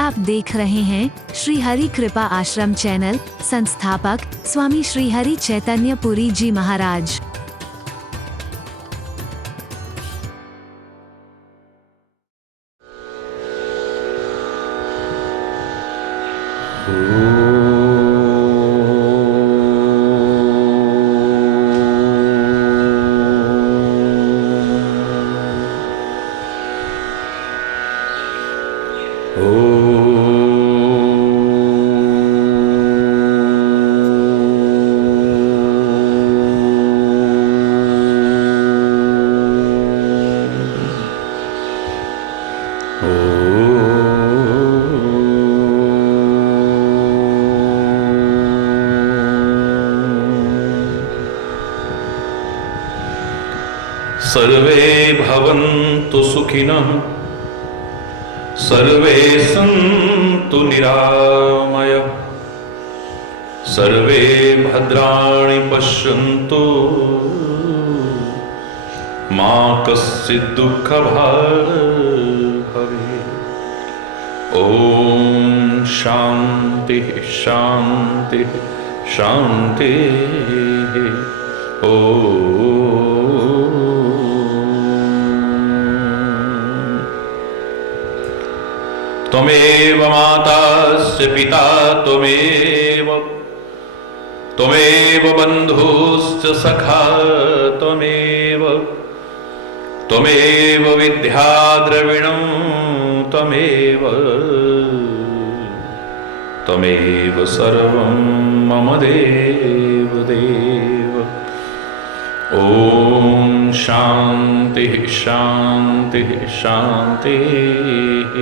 आप देख रहे हैं श्री हरि कृपा आश्रम चैनल। संस्थापक स्वामी श्री हरि चैतन्य पुरी जी महाराज। सर्वे भवन्तु सुखिनः, सर्वे सन्तु निरामयः, सर्वे भद्राणि पश्यन्तु, मा कश्चित् दुःखभाग् भवेत्। ॐ शान्तिः शान्तिः शान्तिः। त्वमेव मातास्य पिता त्वमेव बन्धुश्च सखा त्वमेव विद्या द्रविणं त्वमेव सर्वं मम देव। ॐ शान्तिः शान्तिः शान्तिः।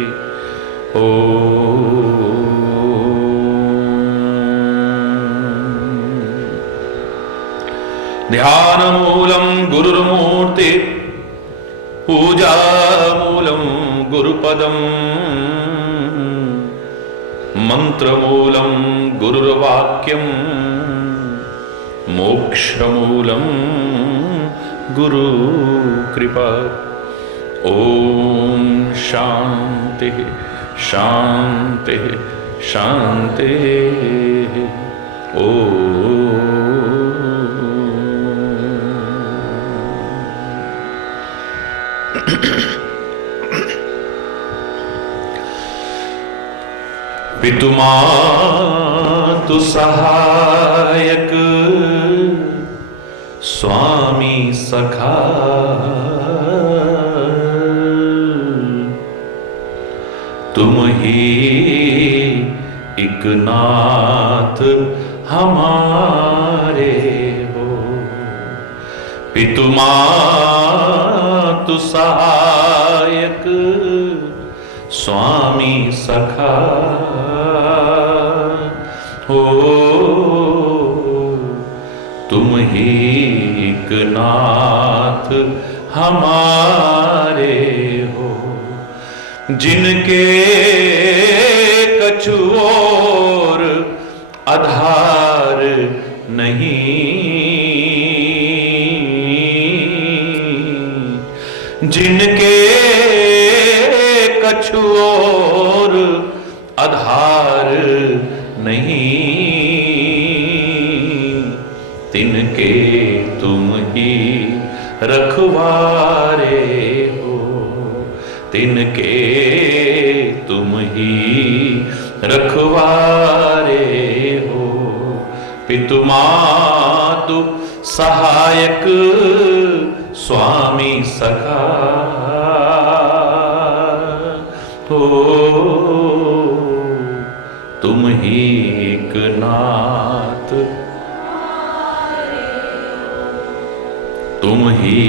ध्यानमूलं गुरुर्मूर्ति, पूजामूलं गुरुपदं, मंत्रमूलं गुरुर्वाक्यं, मोक्षमूलं गुरुकृपा। ॐ शान्तिः शान्तिः शान्तिः। पितुमातु सहायक, स्वामी सखा, तुम ही एक नाथ हमारे हो। पितुमातु सहायक, स्वामी सखा हो, तुम ही एक नाथ हमारे हो। जिनके कछु और आधार नहीं, जिनके कछु और आधार नहीं, तिनके तुम ही रखवारे हो। तिनके तुम ही रखवारे हो। पितुमातु सहायक, स्वामी सखा हो, तुम ही एक नाथ, तुम ही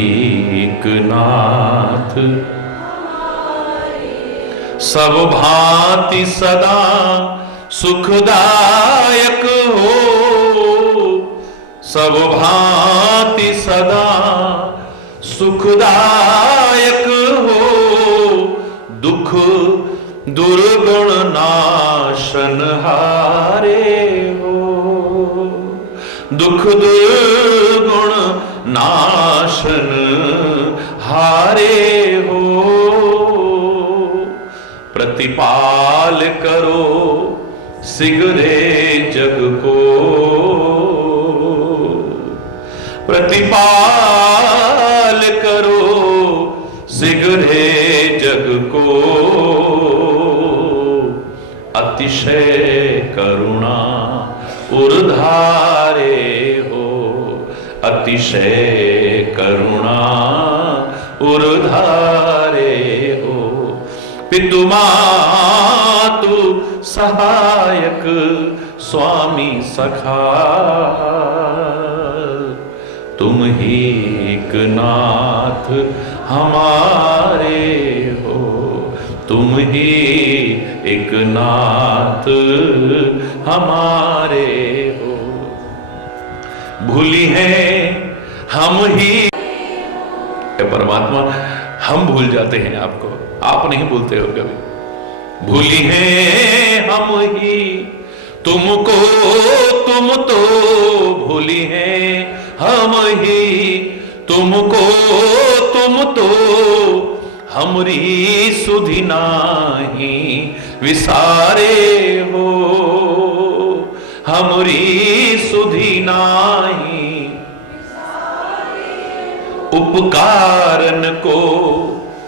एक नाथ। सब भांति सदा सुखदायक हो, सब भांति सदा सुखदायक हो। दुख दुर्गुण नाशन हारे हो, दुख दुर्गुण नाशन हारे हो। प्रतिपाल करो सिगरे जग को, प्रतिपाल करो सिगरे जग को, अतिशय करुणा उर्धारे हो, अतिशय करुणा उर्धारे हो। पितु मातु सहायक स्वामी सखा, तुम ही एक नाथ हमारे हो, तुम ही एक नाथ हमारे हो। भूली हैं हम ही, परमात्मा हम भूल जाते हैं आपको, आप नहीं भूलते हो कभी। भूली हैं हम ही तुमको, तुम तो भूली हैं हम ही तुमको, तुम तो हमरी सुधि नाही विसारे हो, हमरी सुधि नाही। उपकारन को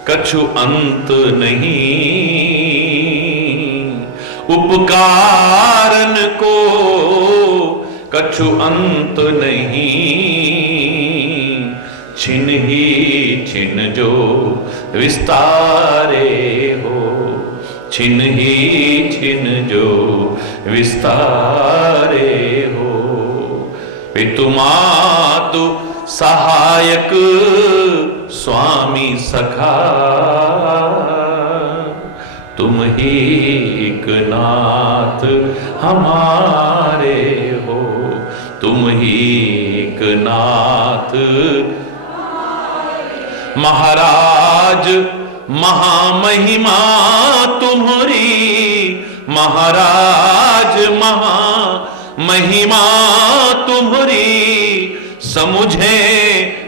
कछु अंत नहीं, उपकारन को कछु अंत नहीं। छिन ही छिन जो विस्तारे हो, छिन ही छिन जो विस्तारे हो। पितु मातु सहायक स्वामी सखा, तुम ही एक नाथ हमारे हो, तुम ही एक नाथ। महाराज महामहिमा तुम्हारी, महाराज महामहिमा तुम्हारी। समुझे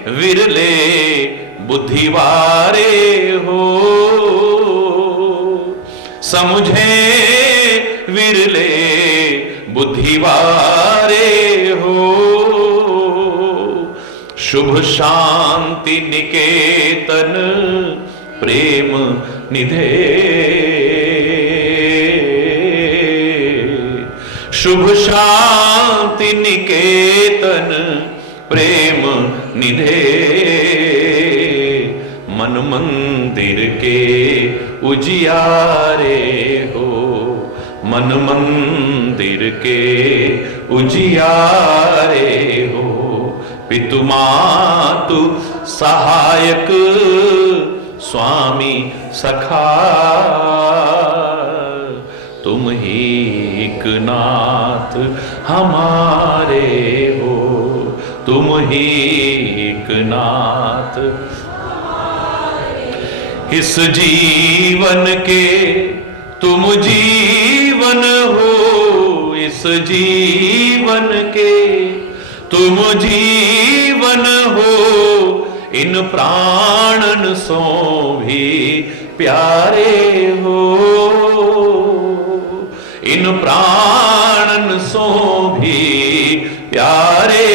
विरले बुद्धिवारे हो, समुझे विरले बुद्धिवारे हो। शुभ शांति निकेतन प्रेम निधे, शुभ शांति निकेतन प्रेम निधे। मन मंदिर के उजियारे हो, मन मंदिर के उजियारे हो। पितु मातु सहायक स्वामी सखा, तुम ही एक नाथ हमारे हो, तुम ही एक नाथ। इस जीवन के तुम जीवन हो, इस जीवन के तुम जीवन हो। इन प्राणन सो भी प्यारे हो, इन प्राणन सो भी प्यारे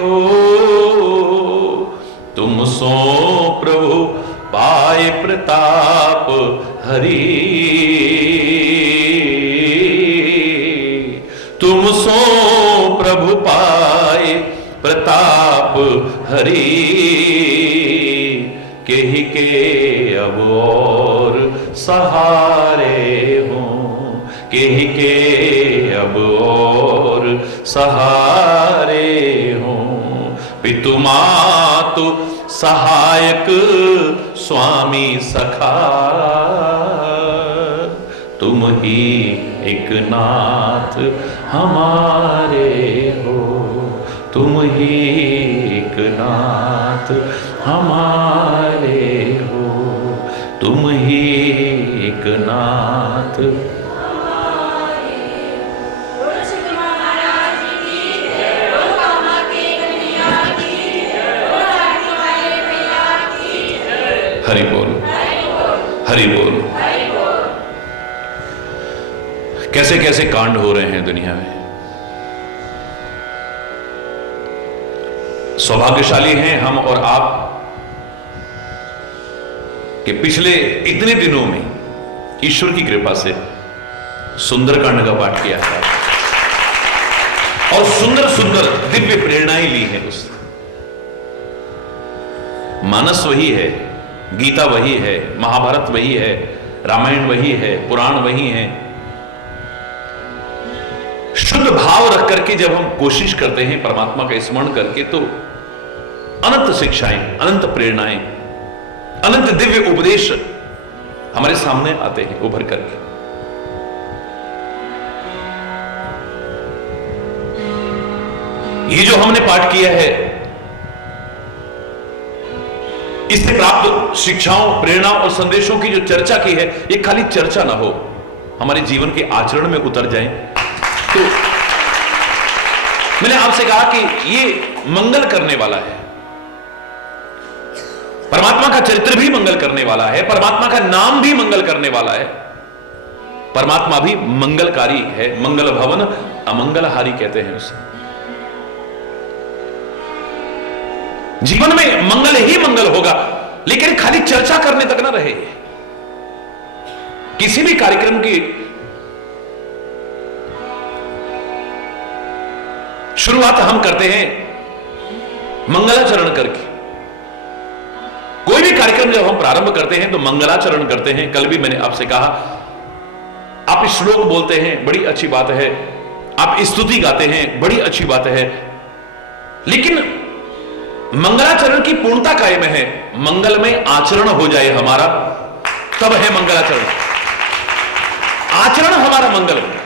हो। तुम सो प्रभु पाए प्रताप हरि, तुम सो प्रभु पाए प्रताप हरि। के ही के अब और सहारे हो, के ही के अब और सहारे हो। पितु मातु सहायक स्वामी सखा, तुम ही एक नाथ हमारे हो, तुम ही एक नाथ हमारे हो, तुम ही एक नाथ। हरि बोल, हरि बोल। कैसे कैसे कांड हो रहे हैं दुनिया में। सौभाग्यशाली हैं हम और आप कि पिछले इतने दिनों में ईश्वर की कृपा से सुंदरकांड का पाठ किया है और सुंदर सुंदर दिव्य प्रेरणाएं ली हैं उससे। मानस वही है, गीता वही है, महाभारत वही है, रामायण वही है, पुराण वही है। शुद्ध भाव रख करके जब हम कोशिश करते हैं परमात्मा का स्मरण करके, तो अनंत शिक्षाएं, अनंत प्रेरणाएं, अनंत दिव्य उपदेश हमारे सामने आते हैं उभर करके। ये जो हमने पाठ किया है, इससे प्राप्त शिक्षाओं, प्रेरणाओं और संदेशों की जो चर्चा की है, ये खाली चर्चा ना हो, हमारे जीवन के आचरण में उतर जाएं। तो मैंने आपसे कहा कि ये मंगल करने वाला है, परमात्मा का चरित्र भी मंगल करने वाला है, परमात्मा का नाम भी मंगल करने वाला है, परमात्मा भी मंगलकारी है। मंगल भवन अमंगलहारी कहते हैं उसे। जीवन में मंगल ही मंगल होगा, लेकिन खाली चर्चा करने तक ना रहे। किसी भी कार्यक्रम की शुरुआत हम करते हैं मंगलाचरण करके। कोई भी कार्यक्रम जब हम प्रारंभ करते हैं तो मंगलाचरण करते हैं। कल भी मैंने आपसे कहा, आप श्लोक बोलते हैं, बड़ी अच्छी बात है, आप स्तुति गाते हैं, बड़ी अच्छी बात है, लेकिन मंगलाचरण की पूर्णता कायम है, मंगल में आचरण हो जाए हमारा, तब है मंगलाचरण। आचरण हमारा मंगल है,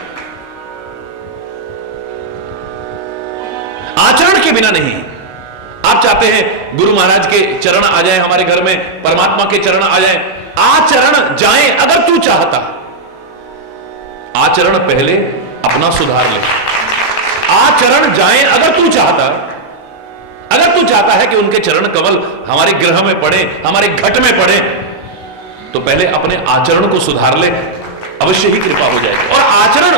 आचरण के बिना नहीं। आप चाहते हैं गुरु महाराज के चरण आ जाए हमारे घर में, परमात्मा के चरण आ जाए, आचरण जाए अगर तू चाहता। आचरण पहले अपना सुधार ले, आचरण जाए अगर तू चाहता। अगर तू चाहता है कि उनके चरण कमल हमारे गृह में पड़े, हमारे घट में पड़े, तो पहले अपने आचरण को सुधार ले, अवश्य ही कृपा हो जाएगी। और आचरण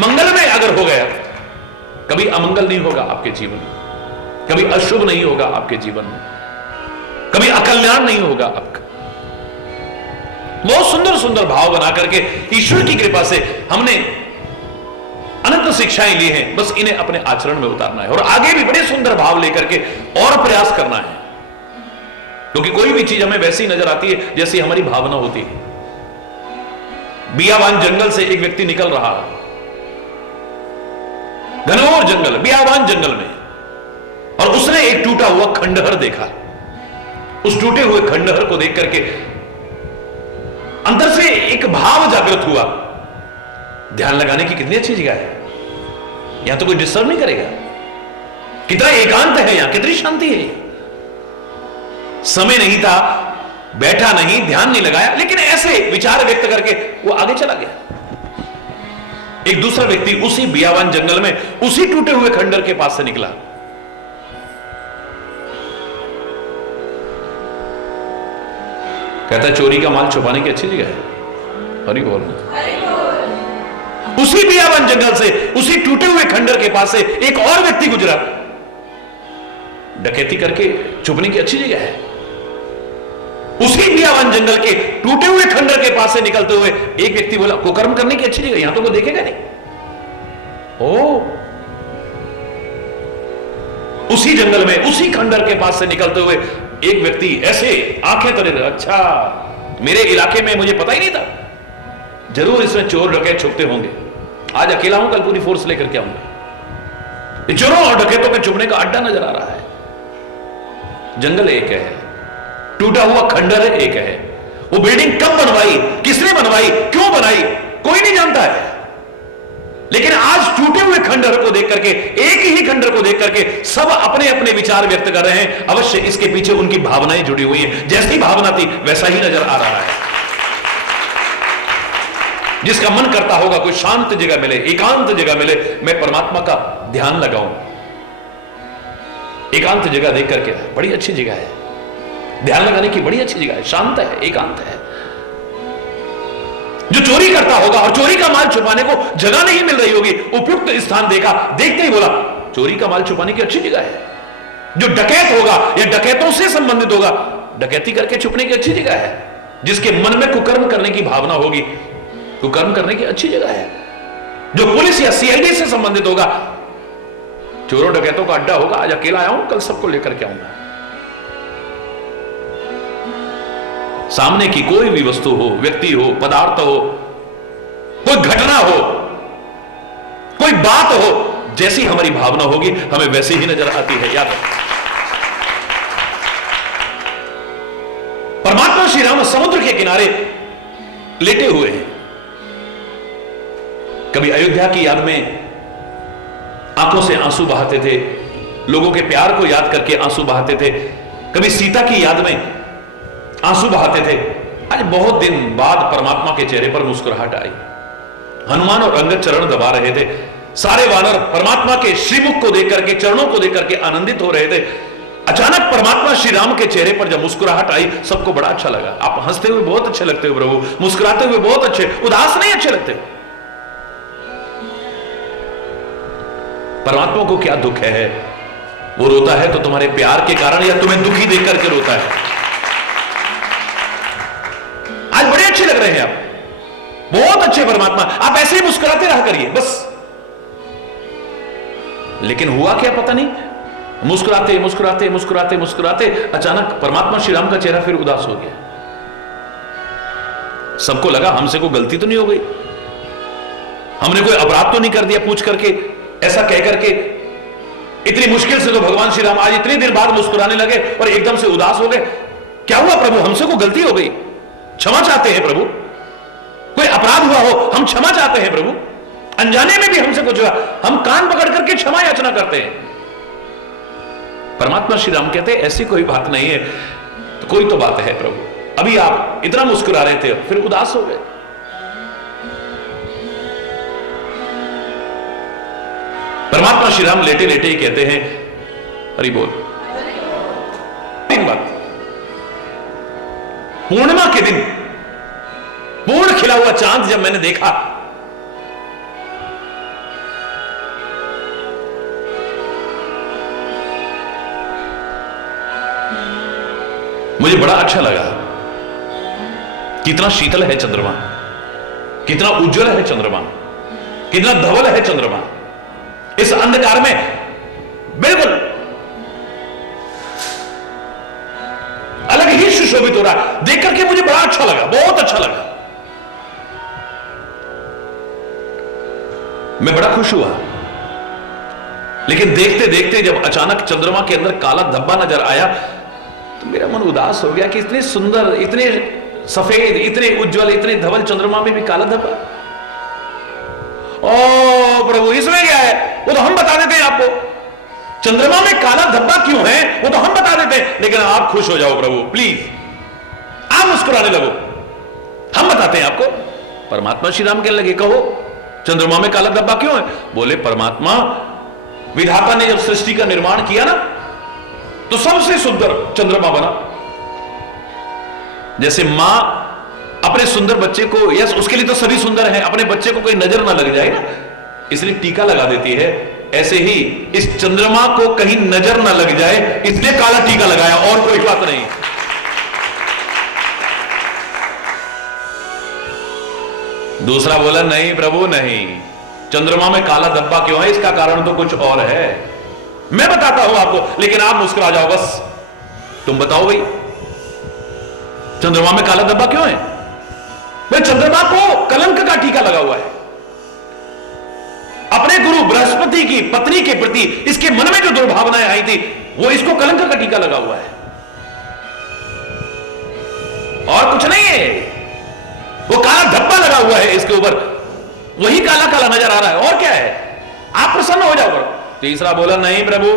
मंगल में अगर हो गया, कभी अमंगल नहीं होगा आपके जीवन में, कभी अशुभ नहीं होगा आपके जीवन में, कभी अकल्याण नहीं होगा आपका। बहुत सुंदर सुंदर भाव बना करके ईश्वर की कृपा से हमने अनंत शिक्षाएं ली हैं, बस इन्हें अपने आचरण में उतारना है और आगे भी बड़े सुंदर भाव लेकर के और प्रयास करना है। क्योंकि कोई भी चीज हमें वैसी नजर आती है जैसी हमारी भावना होती है। बियावान जंगल से एक व्यक्ति निकल रहा, घनघोर जंगल, बियावान जंगल में, और उसने एक टूटा हुआ खंडहर देखा। उस टूटे हुए खंडहर को देख करके अंदर से एक भाव जागृत हुआ, ध्यान लगाने की कितनी अच्छी जगह है, यहां तो कोई डिस्टर्ब नहीं करेगा, कितना एकांत है यहां, कितनी शांति है। समय नहीं था, बैठा नहीं, ध्यान नहीं लगाया, लेकिन ऐसे विचार व्यक्त करके वो आगे चला गया। एक दूसरा व्यक्ति उसी बियावान जंगल में उसी टूटे हुए खंडहर के पास से निकला। कहता चोरी का माल छुपाने की अच्छी जगह है। हरि बोल। उसी बियावान जंगल से, उसी टूटे हुए खंडहर के पास से एक और व्यक्ति गुजरा, डकैती करके छुपने की अच्छी जगह है। उसी बियावान जंगल के टूटे हुए खंडहर के पास से निकलते हुए एक व्यक्ति बोला, कुकर्म करने की अच्छी जगह, यहां तो कोई देखेगा नहीं। ओ, उसी जंगल में, उसी खंडहर के पास से निकलते हुए एक व्यक्ति ऐसे आंखें तले, अच्छा मेरे इलाके में मुझे पता ही नहीं था, जरूर इसमें चोर डकैत छुपते होंगे, आज अकेला हूं, कल पूरी फोर्स लेकर के आऊंगा। चोरों और डकैतों के छुपने का अड्डा नजर आ रहा है। जंगल एक है, टूटा हुआ खंडहर एक है। वो बिल्डिंग कब बनवाई, किसने बनवाई, क्यों बनाई, कोई नहीं जानता है। लेकिन आज टूटे हुए खंडहर को देख करके, एक ही खंडहर को देख करके सब अपने अपने विचार व्यक्त कर रहे हैं। अवश्य इसके पीछे उनकी भावनाएं जुड़ी हुई हैं, जैसी भावना थी वैसा ही नजर आ रहा है। जिसका मन करता होगा कोई शांत जगह मिले, एकांत जगह मिले, मैं परमात्मा का ध्यान लगाऊं, एकांत जगह देख करके, बड़ी अच्छी जगह है, ध्यान लगाने की बड़ी अच्छी जगह है, शांत है, एकांत है। जो चोरी करता होगा और चोरी का माल छुपाने को जगह नहीं मिल रही होगी, उपयुक्त स्थान देखा, देखते ही बोला चोरी का माल छुपाने की अच्छी जगह है। जो डकैत होगा या डकैतों से संबंधित होगा, डकैती करके छुपने की अच्छी जगह है। जिसके मन में कुकर्म करने की भावना होगी, कुकर्म करने की अच्छी जगह है। जो पुलिस या सीआईडी से संबंधित होगा, चोरों डकैतों का अड्डा होगा, आज अकेला आया हूं, कल सबको लेकर के आऊंगा। सामने की कोई भी वस्तु हो, व्यक्ति हो, पदार्थ हो, कोई घटना हो, कोई बात हो, जैसी हमारी भावना होगी हमें वैसी ही नजर आती है। याद रखो, परमात्मा श्री राम समुद्र के किनारे लेटे हुए हैं। कभी अयोध्या की याद में आंखों से आंसू बहाते थे, लोगों के प्यार को याद करके आंसू बहाते थे। कभी सीता की याद में आंसू बहाते थे। आज बहुत दिन बाद परमात्मा के चेहरे पर मुस्कुराहट आई। हनुमान और अंगद चरण दबा रहे थे। सारे वानर परमात्मा के श्रीमुख को देख करके, चरणों को देख करके आनंदित हो रहे थे। अचानक परमात्मा श्री राम के चेहरे पर जब मुस्कुराहट आई, सबको बड़ा अच्छा लगा। आप हंसते हुए बहुत अच्छे लगते हो प्रभु, मुस्कुराते हुए बहुत अच्छे, उदास नहीं अच्छे लगते। परमात्मा को क्या दुख है? वो रोता है तो तुम्हारे प्यार के कारण या तुम्हें दुखी देख करके रोता है। आज बड़े अच्छे लग रहे हैं आप, बहुत अच्छे परमात्मा, आप ऐसे ही मुस्कुराते रहा करिए बस। लेकिन हुआ क्या पता नहीं, मुस्कुराते मुस्कुराते मुस्कुराते मुस्कुराते अचानक परमात्मा श्री राम का चेहरा फिर उदास हो गया। सबको लगा हमसे कोई गलती तो नहीं हो गई, हमने कोई अपराध तो नहीं कर दिया पूछ करके, ऐसा कह करके। इतनी मुश्किल से तो भगवान श्री राम आज इतने देर बाद मुस्कुराने लगे और एकदम से उदास हो गए। क्या हुआ प्रभु, हमसे कोई गलती हो गई, क्षमा चाहते हैं प्रभु, कोई अपराध हुआ हो हम क्षमा चाहते हैं प्रभु, अनजाने में भी हमसे कुछ हुआ, हम कान पकड़ करके क्षमा याचना करते हैं। परमात्मा श्री राम कहते हैं ऐसी कोई बात नहीं है। तो कोई तो बात है प्रभु, अभी आप इतना मुस्कुरा रहे थे फिर उदास हो गए। परमात्मा श्री राम लेटे लेटे ही कहते हैं हरि बोल। तीन बात, पूर्णिमा के दिन पूर्ण खिला हुआ चांद जब मैंने देखा, मुझे बड़ा अच्छा लगा। कितना शीतल है चंद्रमा, कितना उज्जवल है चंद्रमा, कितना धवल है चंद्रमा। इस अंधकार में बिल्कुल अलग ही सुशोभित हो रहा, देख करके मुझे बड़ा अच्छा लगा, बहुत अच्छा लगा। मैं बड़ा खुश हुआ। लेकिन देखते देखते जब अचानक चंद्रमा के अंदर काला धब्बा नजर आया तो मेरा मन उदास हो गया कि इतने सुंदर, इतने सफेद, इतने उज्जवल, इतने धवल चंद्रमा में भी काला धब्बा। ओ प्रभु, इसमें क्या है? वो तो हम बता देते हैं आपको, चंद्रमा में काला धब्बा क्यों है वो तो हम बता देते हैं। लेकिन आप खुश हो जाओ प्रभु, प्लीज आप मुस्कुराने लगो, हम बताते हैं आपको। परमात्मा श्री राम कहने लगे कहो चंद्रमा में काला धब्बा क्यों है? बोले परमात्मा विधाता ने जब सृष्टि का निर्माण किया ना तो सबसे सुंदर चंद्रमा बना। जैसे मां अपने सुंदर बच्चे को, यस उसके लिए तो सभी सुंदर हैं, अपने बच्चे को कोई नजर ना लग जाए ना इसलिए टीका लगा देती है, ऐसे ही इस चंद्रमा को कहीं नजर ना लग जाए इसलिए काला टीका लगाया, और कोई बात नहीं। दूसरा बोला नहीं प्रभु नहीं, चंद्रमा में काला धब्बा क्यों है इसका कारण तो कुछ और है, मैं बताता हूं आपको, लेकिन आप मुस्कुरा जाओ बस। तुम बताओ भाई चंद्रमा में काला धब्बा क्यों है? भाई चंद्रमा को कलंक का टीका लगा हुआ है। अपने गुरु बृहस्पति की पत्नी के प्रति इसके मन में जो दुर्भावनाएं आई थी वो इसको कलंक का टीका लगा हुआ है, और कुछ नहीं है। वो काला धब्बा लगा हुआ है इसके ऊपर, वही काला काला नजर आ रहा है, और क्या है? आप प्रसन्न हो जाओ। तीसरा बोला नहीं प्रभु,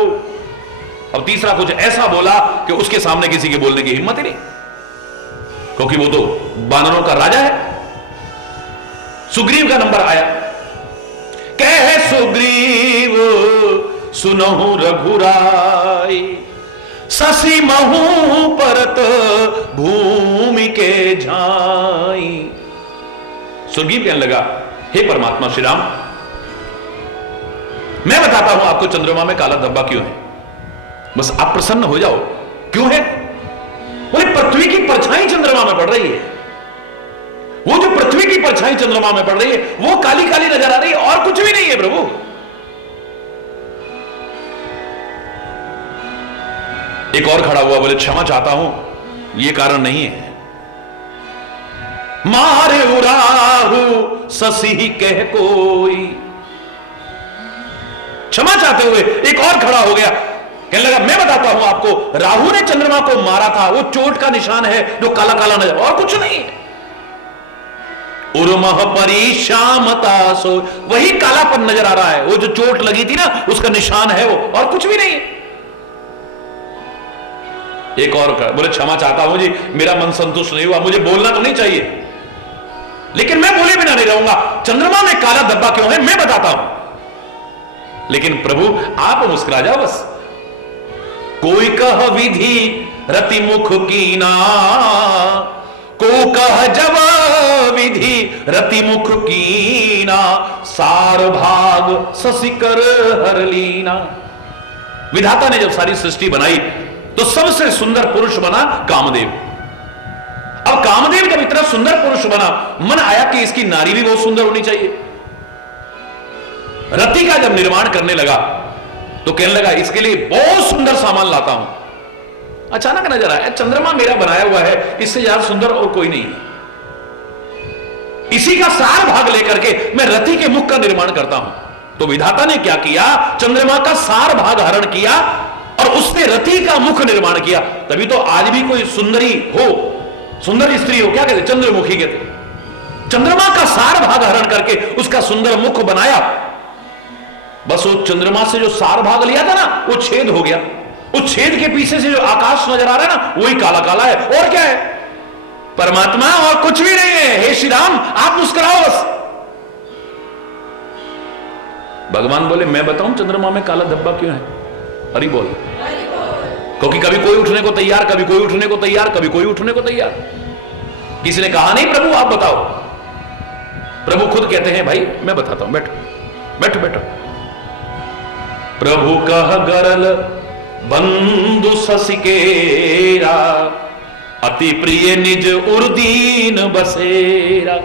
अब तीसरा कुछ ऐसा बोला कि उसके सामने किसी के बोलने की हिम्मत ही नहीं, क्योंकि वो तो वानरों का राजा है। सुग्रीव का नंबर आया, कह सुग्रीव सुनहु रघुराई, ससी महू परत भूमि के झाई। सुरगीव कहने लगा, हे परमात्मा श्री राम, मैं बताता हूं आपको चंद्रमा में काला धब्बा क्यों है, बस आप प्रसन्न हो जाओ। क्यों है? बोले पृथ्वी की परछाई चंद्रमा में पड़ रही है, वो जो पृथ्वी की परछाई चंद्रमा में पड़ रही है वो काली काली नजर आ रही है, और कुछ भी नहीं है प्रभु। एक और खड़ा हुआ, बोले क्षमा चाहता हूं, ये कारण नहीं है। मारे उराहु ससी कह कोई, क्षमा चाहते हुए एक और खड़ा हो गया, कहने लगा मैं बताता हूं आपको, राहु ने चंद्रमा को मारा था, वो चोट का निशान है जो काला काला नजर, और कुछ नहीं है। उर्मह परिश्यामता सो, वही कालापन नजर आ रहा है, वो जो चोट लगी थी ना उसका निशान है वो, और कुछ भी नहीं है। एक और बोले क्षमा चाहता हूं जी, मेरा मन संतुष्ट नहीं हुआ, मुझे बोलना तो नहीं चाहिए, लेकिन मैं बोले बिना नहीं रहूंगा। चंद्रमा में काला धब्बा क्यों है मैं बताता हूं, लेकिन प्रभु आप मुस्कुरा जाओ बस। कोई कह विधि रति मुख कीना, को कह जब विधि रति मुख कीना, सार भाग ससिकर हर लीना। विधाता ने जब सारी सृष्टि बनाई तो सबसे सुंदर पुरुष बना कामदेव। अब कामदेव जब इतना सुंदर पुरुष बना, मन आया कि इसकी नारी भी बहुत सुंदर होनी चाहिए। रति का जब निर्माण करने लगा तो कहने लगा इसके लिए बहुत सुंदर सामान लाता हूं। अचानक नजर आया चंद्रमा मेरा बनाया हुआ है, इससे ज्यादा सुंदर और कोई नहीं है। इसी का सार भाग लेकर के मैं रति के मुख का निर्माण करता हूं। तो विधाता ने क्या किया, चंद्रमा का सार भाग हरण किया और उसने रति का मुख निर्माण किया। तभी तो आज भी कोई सुंदरी हो, सुंदर स्त्री हो, क्या कहते, चंद्रमुखी कहते। चंद्रमा का सार भाग हरण करके उसका सुंदर मुख बनाया। बस वो चंद्रमा से जो सार भाग लिया था ना वो छेद हो गया, उस छेद के पीछे से जो आकाश नजर आ रहा है ना वही काला काला है। और क्या है? परमात्मा, और कुछ भी नहीं है। हे श्री राम आप मुस्कुराओ बस। भगवान बोले मैं बताऊं चंद्रमा में काला धब्बा क्यों है? हरि बोल। क्योंकि कभी कोई उठने को तैयार, कभी कोई उठने को तैयार, कभी कोई उठने को तैयार। किसी ने कहा नहीं प्रभु आप बताओ। प्रभु खुद कहते हैं भाई मैं बताता हूं, बैठो बैठो बैठो। प्रभु कह गरल बंधु ससिकेरा, अति प्रिय निज उर्दीन बसेरा।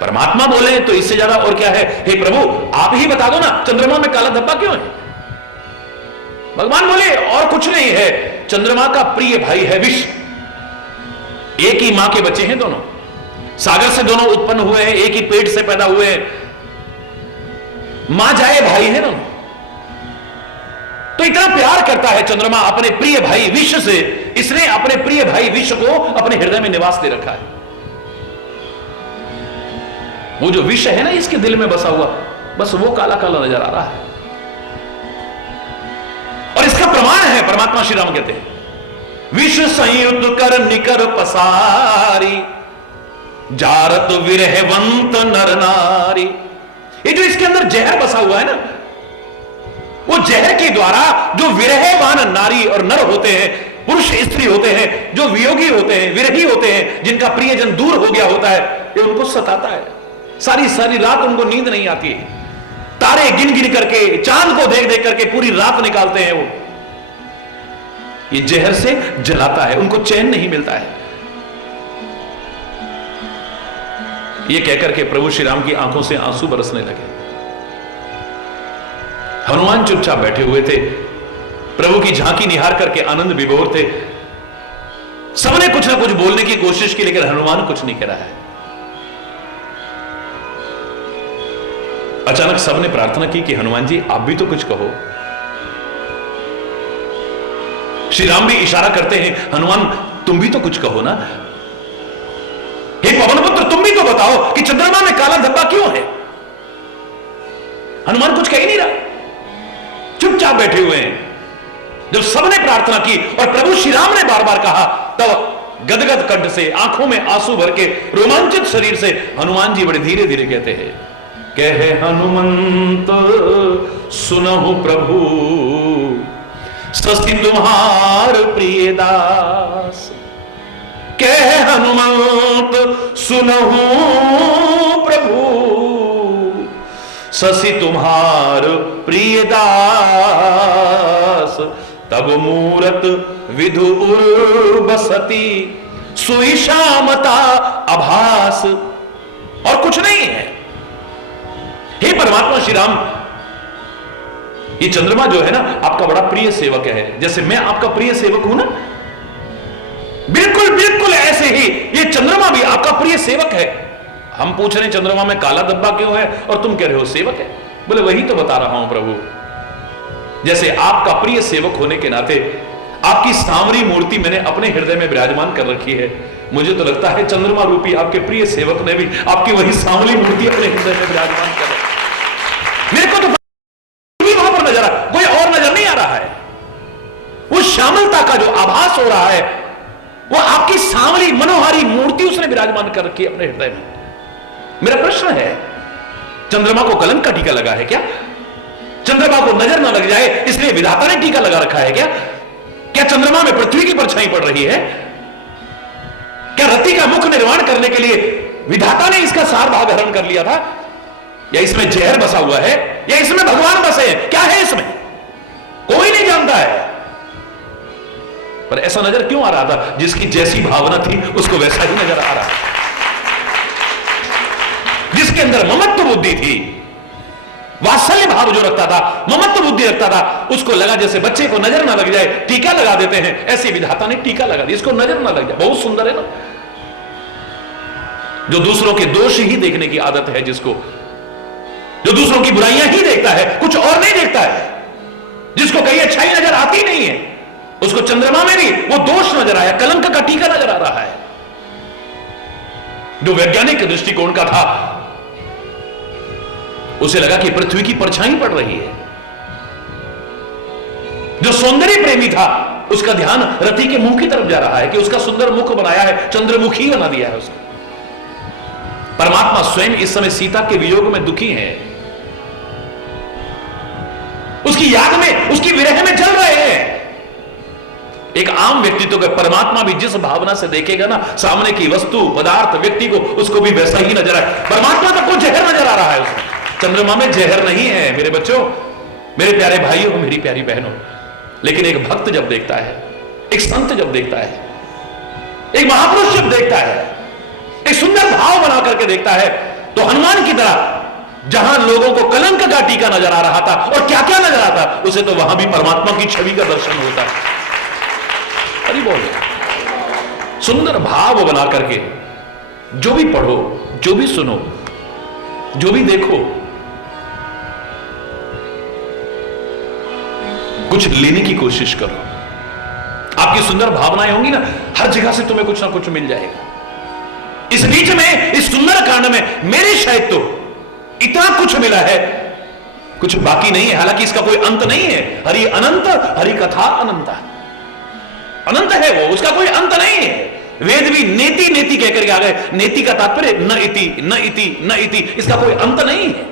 परमात्मा बोले तो इससे ज्यादा और क्या है? हे प्रभु आप ही बता दो ना चंद्रमा में काला धब्बा क्यों है? भगवान बोले और कुछ नहीं है, चंद्रमा का प्रिय भाई है विष। एक ही मां के बच्चे हैं दोनों, सागर से दोनों उत्पन्न हुए हैं, एक ही पेट से पैदा हुए हैं, मां जाए भाई है दोनों। तो इतना प्यार करता है चंद्रमा अपने प्रिय भाई विष से, इसने अपने प्रिय भाई विष को अपने हृदय में निवास दे रखा है। वो जो विष है ना इसके दिल में बसा हुआ, बस वो काला काला नजर आ रहा है। और इसका प्रमाण है परमात्मा श्री राम कहते हैं विष संयुद्ध कर निकर पसारी, जारत विरहवंत नर नारी। ये जो इसके अंदर जहर बसा हुआ है ना, वो जहर के द्वारा जो विरहवान नारी और नर होते हैं, पुरुष स्त्री होते हैं, जो वियोगी होते हैं, विरही होते हैं, जिनका प्रियजन दूर हो गया होता है, ये उनको सताता है। सारी सारी रात उनको नींद नहीं आती है, तारे गिन गिन करके, चांद को देख देख करके पूरी रात निकालते हैं वो। ये जहर से जलाता है, उनको चैन नहीं मिलता है। ये कहकर के प्रभु श्री राम की आंखों से आंसू बरसने लगे। हनुमान चुपचाप बैठे हुए थे, प्रभु की झांकी निहार करके आनंद विभोर थे। सबने कुछ ना कुछ बोलने की कोशिश की, लेकिन हनुमान कुछ नहीं कह रहा है। अचानक सबने प्रार्थना की कि हनुमान जी आप भी तो कुछ कहो। श्री राम भी इशारा करते हैं, हनुमान तुम भी तो कुछ कहो ना। हे पवन पुत्र तुम भी तो बताओ कि चंद्रमा में काला धब्बा क्यों है? हनुमान कुछ कह ही नहीं रहा, चुपचाप बैठे हुए हैं। जब सबने प्रार्थना की और प्रभु श्री राम ने बार बार कहा, तब गदगद कंठ से, आंखों में आंसू भर के, रोमांचित शरीर से हनुमान जी बड़े धीरे धीरे कहते हैं, कहे हनुमंत सुनहु प्रभु, ससी तुम्हार प्रिय दास। कह हनुमंत सुनहु प्रभु, शशि तुम्हार प्रिय दास, तब मूरत विधु बसती, सुई श्यामता आभास। और कुछ नहीं है। हे परमात्मा श्री राम, ये चंद्रमा जो है ना आपका बड़ा प्रिय सेवक है, जैसे मैं आपका प्रिय सेवक हूं ना, बिल्कुल बिल्कुल ऐसे ही ये चंद्रमा भी आपका प्रिय सेवक है। हम पूछ रहे हैं चंद्रमा में काला धब्बा क्यों है, और तुम कह रहे हो सेवक है। बोले वही तो बता रहा हूं प्रभु, जैसे आपका प्रिय सेवक होने के नाते आपकी सांवरी मूर्ति मैंने अपने हृदय में विराजमान कर रखी है। मुझे तो लगता है चंद्रमा रूपी आपके प्रिय सेवक ने भी आपकी वही सांवरी मूर्ति अपने हृदय में विराजमान कर रखी। मेरे को तो वहां पर नजर आ, कोई और नजर नहीं आ रहा है। उस श्यामलता का जो आभास हो रहा है वो आपकी सांवली मनोहारी मूर्ति उसने विराजमान कर रखी है अपने हृदय में। मेरा प्रश्न है, चंद्रमा को कलंक का टीका लगा है क्या? चंद्रमा को नजर ना लग जाए इसलिए विधाता ने टीका लगा रखा है क्या? क्या चंद्रमा में पृथ्वी की परछाई पड़ रही है? क्या रति का मुख निर्माण करने के लिए विधाता ने इसका सार भाग हरण कर लिया था? या इसमें जहर बसा हुआ है, या इसमें भगवान बसे हैं? क्या है इसमें? कोई नहीं जानता है। पर ऐसा नजर क्यों आ रहा था? जिसकी जैसी भावना थी उसको वैसा ही नजर आ रहा है। जिसके अंदर ममत्व बुद्धि थी, वात्सल्य भाव जो रखता था, ममत्व बुद्धि रखता था, उसको लगा जैसे बच्चे को नजर ना लग जाए टीका लगा देते हैं, ऐसे विधाता ने टीका लगा दिया, इसको नजर ना लग जाए। बहुत सुंदर है ना। जो दूसरों के दोष ही देखने की आदत है, जिसको, जो दूसरों की बुराइयां ही देखता है, कुछ और नहीं देखता है, जिसको कहीं अच्छाई नजर आती नहीं है, उसको चंद्रमा में भी वो दोष नजर आया, कलंक का टीका नजर आ रहा है। जो वैज्ञानिक दृष्टिकोण का था, उसे लगा कि पृथ्वी की परछाई पड़ रही है। जो सौंदर्य प्रेमी था, उसका ध्यान रति के मुंह की तरफ जा रहा है कि उसका सुंदर मुख बनाया है, चंद्रमुखी बना दिया है उसको। परमात्मा स्वयं इस समय सीता के वियोग में दुखी है, उसकी याद में, उसकी विरह में चल रहे हैं। एक आम व्यक्ति तो परमात्मा भी जिस भावना से देखेगा ना सामने की वस्तु, पदार्थ, व्यक्ति को, उसको भी वैसा ही नजर आए। परमात्मा तक को जहर नजर आ रहा है उसमें। चंद्रमा में जहर नहीं है मेरे बच्चों, मेरे प्यारे भाइयों, मेरी प्यारी बहनों। लेकिन एक भक्त जब देखता है, एक संत जब देखता है, एक महापुरुष जब देखता है, एक सुंदर भाव बना करके देखता है, तो हनुमान की तरह जहां लोगों को कलंक का टीका नजर आ रहा था और क्या क्या नजर आता, उसे तो वहां भी परमात्मा की छवि का दर्शन होता है। अरे बोल, सुंदर भाव बना करके जो भी पढ़ो, जो भी सुनो, जो भी देखो, कुछ लेने की कोशिश करो। आपकी सुंदर भावनाएं होंगी ना, हर जगह से तुम्हें कुछ ना कुछ मिल जाएगा। इस बीच में, इस सुंदर कांड में मेरे शायद तो इतना कुछ मिला है, कुछ बाकी नहीं है। हालांकि इसका कोई अंत नहीं है। हरि अनंत, हरि कथा अनंत, अनंत है वो, उसका कोई अंत नहीं है। वेद भी नेति नेति कहकर के आ गए। नेति का तात्पर्य न इति, न इति, न इति, इसका कोई अंत नहीं है।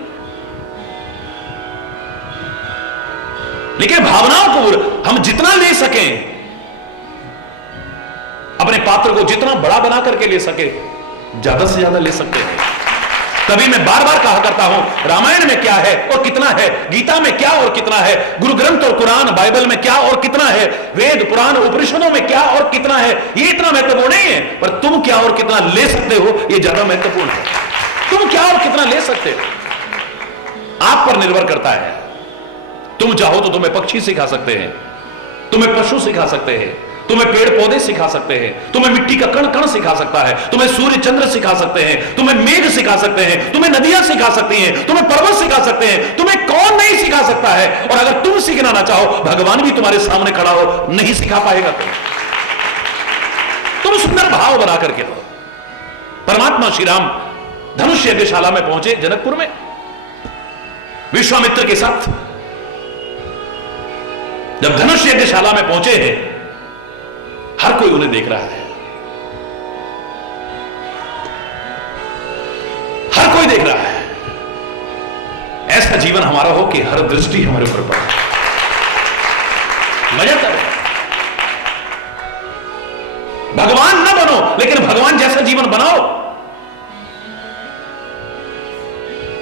लेकिन भावनाओं को हम जितना ले सकें, अपने पात्र को जितना बड़ा बना करके ले सके, ज्यादा से ज्यादा ले सकते हैं। तभी मैं बार बार कहा करता हूं, रामायण में क्या है और कितना है, गीता में क्या और कितना है, गुरु ग्रंथ और कुरान बाइबल में क्या और कितना है, वेद पुराण उपनिषदों में क्या और कितना है, ये इतना महत्वपूर्ण नहीं है। पर तुम क्या और कितना ले सकते हो, ये ज्यादा महत्वपूर्ण है। तुम क्या और कितना ले सकते हो, आप पर निर्भर करता है। तुम चाहो तो तुम्हें पक्षी सिखा सकते हैं, तुम्हें पशु सिखा सकते हैं, तुम्हें पेड़ पौधे सिखा सकते हैं, तुम्हें मिट्टी का कण कण सिखा सकता है, तुम्हें सूर्य चंद्र सिखा सकते हैं, तुम्हें मेघ सिखा सकते हैं, तुम्हें नदियां सिखा सकती हैं, तुम्हें पर्वत सिखा सकते हैं, तुम्हें कौन नहीं सिखा सकता है। और अगर तुम सीखना ना चाहो, भगवान भी तुम्हारे सामने खड़ा हो, नहीं सिखा पाएगा। तुम सुंदर भाव बना करके दो। परमात्मा श्री राम धनुष यज्ञशाला में पहुंचे, जनकपुर में विश्वामित्र के साथ। जब धनुष यज्ञशाला में पहुंचे हैं, हर कोई उन्हें देख रहा है, हर कोई देख रहा है। ऐसा जीवन हमारा हो कि हर दृष्टि हमारे ऊपर पड़े। मजा तब भगवान न बनो, लेकिन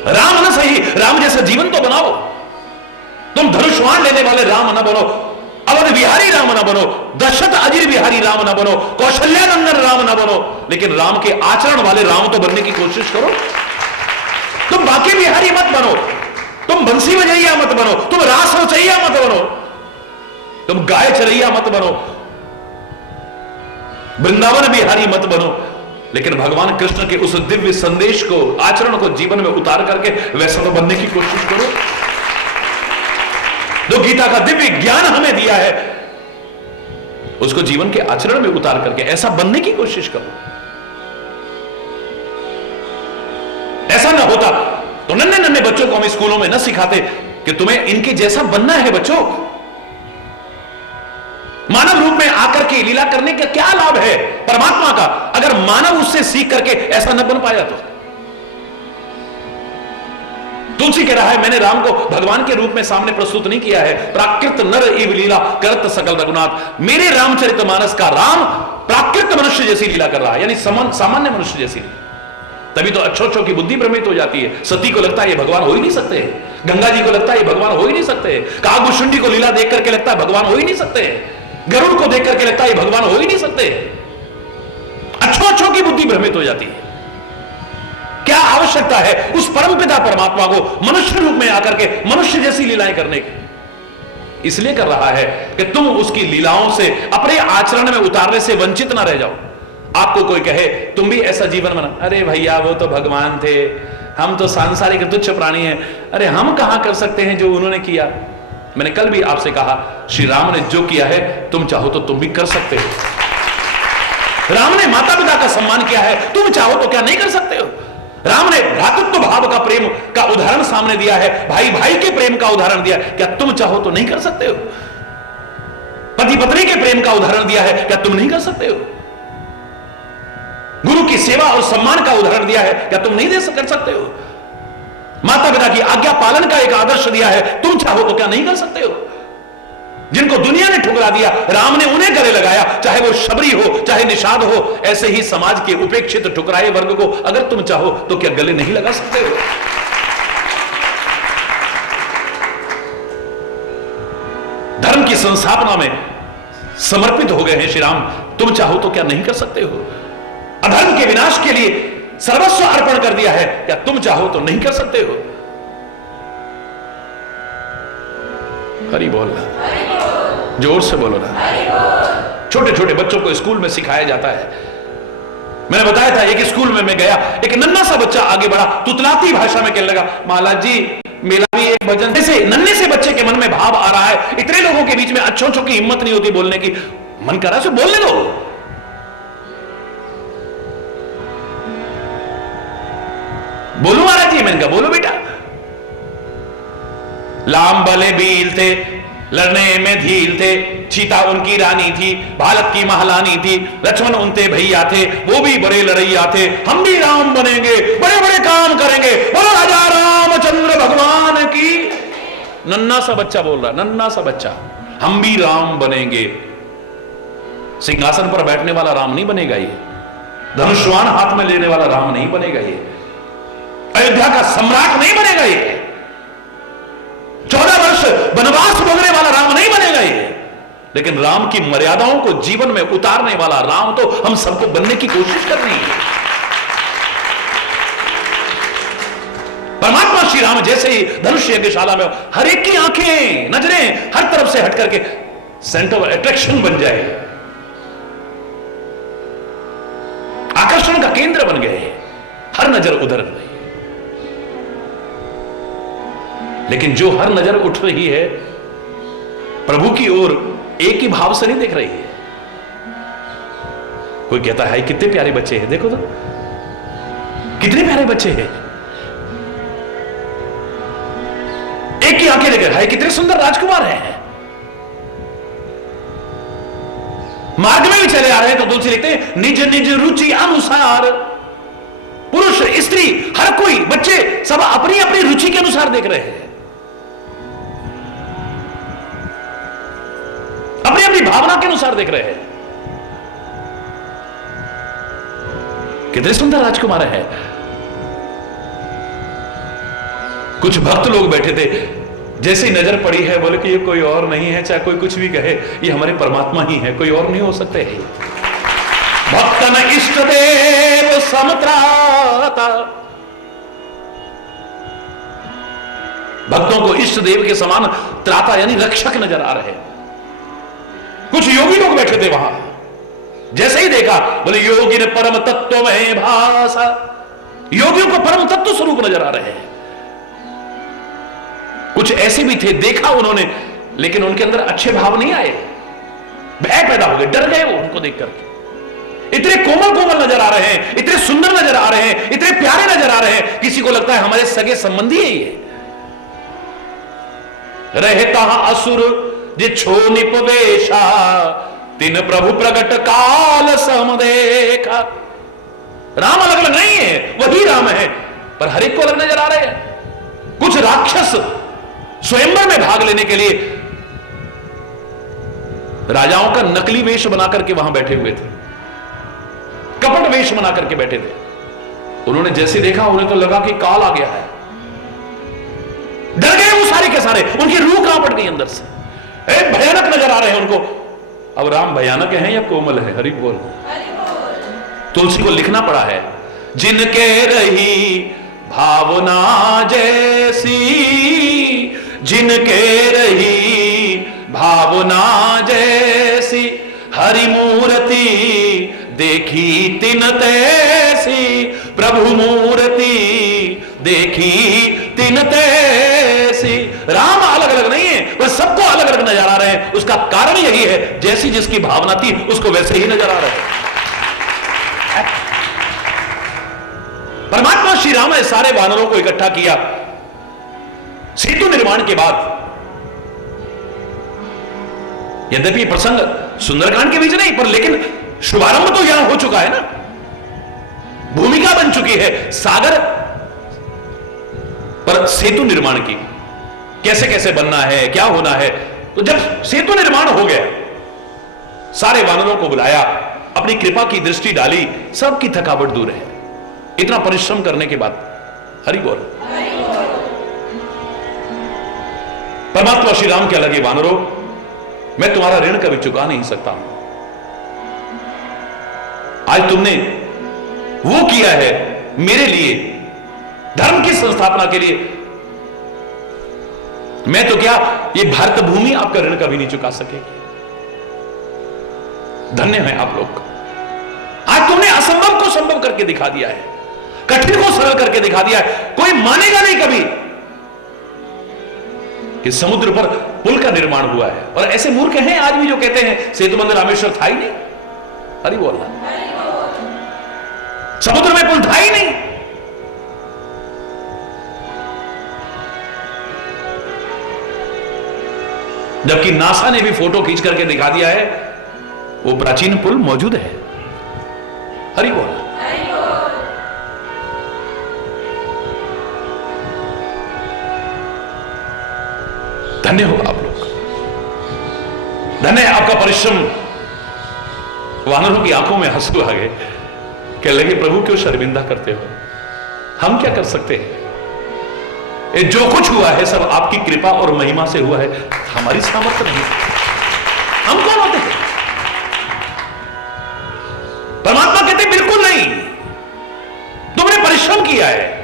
राम न सही, राम जैसा जीवन तो बनाओ। तुम धनुष्वाण लेने वाले राम न बनो, अवध बिहारी राम न बनो, दशरथ अजीर बिहारी राम न बनो, कौशल्यानंदन राम न बनो, लेकिन राम के आचरण वाले राम तो बनने की कोशिश करो। तुम बाकी बिहारी मत बनो, तुम बंसी बजैया मत बनो, तुम रास रचैया मत बनो, तुम गाय चरैया मत बनो, वृंदावन बिहारी मत बनो, लेकिन भगवान कृष्ण के उस दिव्य संदेश को, आचरण को जीवन में उतार करके वैसा तो बनने की कोशिश करो। जो गीता का दिव्य ज्ञान हमें दिया है उसको जीवन के आचरण में उतार करके ऐसा बनने की कोशिश करो। ऐसा ना होता तो नन्हे नन्हे बच्चों को हम स्कूलों में न सिखाते कि तुम्हें इनके जैसा बनना है। बच्चों, मानव रूप में आकर के लीला करने का क्या लाभ है परमात्मा का, अगर मानव उससे सीख करके ऐसा न बन पाया तो। तुलसी कह रहा है मैंने राम को भगवान के रूप में सामने प्रस्तुत नहीं किया है, प्राकृत नर इव लीला करत सकल रघुनाथ। मेरे रामचरितमानस का राम प्राकृत मनुष्य जैसी लीला कर रहा है, यानी सामान्य मनुष्य जैसी। तभी तो अच्छों की बुद्धि भ्रमित हो जाती है। सती को लगता है ये भगवान हो ही नहीं सकते, गंगा जी को लगता है ये भगवान हो ही नहीं सकते, कागभूषुंडी को लीला देख करके लगता है भगवान हो ही नहीं सकते, गरुड़ को देख करके लगता है ये भगवान हो ही नहीं सकते। अच्छों की बुद्धि भ्रमित हो जाती है। क्या आवश्यकता है उस परमपिता परमात्मा को मनुष्य रूप में आकर के मनुष्य जैसी लीलाएं करने की? इसलिए कर रहा है कि तुम उसकी लीलाओं से अपने आचरण में उतारने से वंचित ना रह जाओ। आपको कोई कहे तुम भी ऐसा जीवन बना, अरे भैया वो तो भगवान थे, हम तो सांसारिक तुच्छ प्राणी हैं, अरे हम कहां कर सकते हैं जो उन्होंने किया। मैंने कल भी आपसे कहा श्री राम ने जो किया है तुम चाहो तो तुम भी कर सकते हो। राम ने माता पिता का सम्मान किया है, तुम चाहो तो क्या नहीं कर सकते हो। राम ने भ्रातृत्व भाव का प्रेम का उदाहरण सामने दिया है, भाई भाई के प्रेम का उदाहरण दिया, क्या तुम चाहो तो नहीं कर सकते हो। पति पत्नी के प्रेम का उदाहरण दिया है, क्या तुम नहीं कर सकते हो। गुरु की सेवा और सम्मान का उदाहरण दिया है, क्या तुम नहीं कर सकते हो। माता पिता की आज्ञा पालन का एक आदर्श दिया है, तुम चाहो तो क्या नहीं कर सकते हो। जिनको दुनिया ने ठुकरा दिया राम ने उन्हें गले लगाया, चाहे वो शबरी हो चाहे निषाद हो। ऐसे ही समाज के उपेक्षित ठुकराए वर्ग को अगर तुम चाहो तो क्या गले नहीं लगा सकते हो। धर्म की संस्थापना में समर्पित हो गए हैं श्री राम, तुम चाहो तो क्या नहीं कर सकते हो। अधर्म के विनाश के लिए सर्वस्व अर्पण कर दिया है, क्या तुम चाहो तो नहीं कर सकते हो। हरि बोल ना, जोर से बोलो ना। छोटे छोटे बच्चों को स्कूल में सिखाया जाता है। मैंने बताया था एक स्कूल में मैं गया, एक नन्हा सा बच्चा आगे बढ़ा, तुतलाती भाषा में कहने लगा माला जी मेरा भी एक भजन। जैसे नन्हे से बच्चे के मन में भाव आ रहा है, इतने लोगों के बीच में अच्छों की हिम्मत नहीं होती बोलने की, मन कर रहा है बोलने दो। बोलो महाराज जी, मैंने कहा बोलो बेटा। लाम बले बील थे, लड़ने में धील थे, सीता उनकी रानी थी, भारत की महारानी थी, लक्ष्मण उनके भैया थे, वो भी बड़े लड़ैया थे, हम भी राम बनेंगे, बड़े बड़े काम करेंगे, बोलो राजा रामचंद्र भगवान की। नन्ना सा बच्चा बोल रहा, नन्ना सा बच्चा, हम भी राम बनेंगे। सिंहासन पर बैठने वाला राम नहीं बनेगा ये, धनुष्वाण हाथ में लेने वाला राम नहीं बनेगा ये, अयोध्या का सम्राट नहीं बनेगा ये, 14 वर्ष वनवास भोगने वाला राम नहीं बनेगा ये। लेकिन राम की मर्यादाओं को जीवन में उतारने वाला राम तो हम सबको बनने की कोशिश कर रही है। परमात्मा श्री राम जैसे ही धनुष यज्ञशाला में हर एक की आंखें नजरें हर तरफ से हट करके सेंटर ऑफ अट्रैक्शन बन जाए, आकर्षण का केंद्र बन गए, हर नजर उधर रही। लेकिन जो हर नजर उठ रही है प्रभु की ओर एक ही भाव से नहीं देख रही है। कोई कहता है कितने प्यारे बच्चे हैं, देखो तो कितने प्यारे बच्चे हैं, एक ही आंखें लेकर है कितने सुंदर राजकुमार हैं। मार्ग में भी चले आ रहे हैं तो तुलसी लिखते हैं निज निज रुचि अनुसार, पुरुष स्त्री हर कोई बच्चे सब अपनी अपनी रुचि के अनुसार देख रहे हैं, अपनी अपनी भावना के अनुसार देख रहे हैं। कितने सुंदर राजकुमार हैं। कुछ भक्त लोग बैठे थे, जैसी नजर पड़ी है बोले कि ये कोई और नहीं है, चाहे कोई कुछ भी कहे, ये हमारे परमात्मा ही है, कोई और नहीं हो सकते हैं। भक्तन इष्ट देव समत्राता, भक्तों को इष्ट देव के समान त्राता यानी रक्षक नजर आ रहे हैं। कुछ योगी लोग बैठे थे वहां, जैसे ही देखा बोले योगी ने परम तत्व में भाषा, योगियों को परम तत्व स्वरूप नजर आ रहे हैं। कुछ ऐसे भी थे, देखा उन्होंने, लेकिन उनके अंदर अच्छे भाव नहीं आए, भय पैदा हो गए, डर गए वो उनको देख करके। इतने कोमल कोमल नजर आ रहे हैं, इतने सुंदर नजर आ रहे हैं, इतने प्यारे नजर आ रहे हैं, किसी को लगता है हमारे सगे संबंधी है ये। रहता असुर जे छो निपवेशा, तीन प्रभु प्रगट काल सम देखा। राम अलग अलग नहीं है, वही राम है, पर हर एक को अलग नजर आ रहे हैं। कुछ राक्षस स्वयंवर में भाग लेने के लिए राजाओं का नकली वेश बना करके वहां बैठे हुए थे, कपट वेश बना करके बैठे थे। उन्होंने जैसे देखा उन्हें तो लगा कि काल आ गया है, डर गए वो सारे के सारे, उनकी रूह कांपट गई अंदर से, भयानक नजर आ रहे हैं उनको। अब राम भयानक है या कोमल है? हरि बोल। तुलसी को लिखना पड़ा है, जिनके रही भावना जैसी, जिनके रही भावना जैसी, हरि मूर्ति देखी तिन तैसी, प्रभु मूर्ति देखी तिन तैसी। राम अलग अलग नहीं है, वह सबको अलग अलग नजर आ रहे हैं। उसका कारण यही है, जैसी जिसकी भावना थी उसको वैसे ही नजर आ रहे हैं। परमात्मा श्री राम ने सारे वानरों को इकट्ठा किया। सेतु निर्माण के बाद, यद्यपि प्रसंग सुंदरकांड के बीच नहीं, पर लेकिन शुभारंभ तो यहां हो चुका है ना, भूमिका बन चुकी है सागर पर सेतु निर्माण की, कैसे कैसे बनना है, क्या होना है। तो जब सेतु निर्माण हो गया, सारे वानरों को बुलाया, अपनी कृपा की दृष्टि डाली, सबकी थकावट दूर है। इतना परिश्रम करने के बाद, हरि बोल। परमात्मा श्री राम क्या लगे, वानरों मैं तुम्हारा ऋण कभी चुका नहीं सकता हूं। आज तुमने वो किया है मेरे लिए, धर्म की संस्थापना के लिए, मैं तो क्या ये भारत भूमि आपका ऋण कभी नहीं चुका सकेगी। धन्य है आप लोग, आज तुमने असंभव को संभव करके दिखा दिया है, कठिन को सरल करके दिखा दिया है। कोई मानेगा नहीं कभी कि समुद्र पर पुल का निर्माण हुआ है, और ऐसे मूर्ख हैं आज भी जो कहते हैं सेतु बंद रामेश्वर था ही नहीं। हरि बोलना, समुद्र में पुल था ही नहीं। जबकि नासा ने भी फोटो खींच करके दिखा दिया है, वो प्राचीन पुल मौजूद है। हरि बोल। धन्य हो आप लोग, धन्य है आपका परिश्रम। वानरों की आंखों में आंसू आ गए, कह लगे प्रभु क्यों शर्मिंदा करते हो, हम क्या कर सकते हैं, ये जो कुछ हुआ है सब आपकी कृपा और महिमा से हुआ है, हमारी सामर्थ्य नहीं। हम कौन होते हैं? परमात्मा कहते बिल्कुल नहीं, तुमने परिश्रम किया है।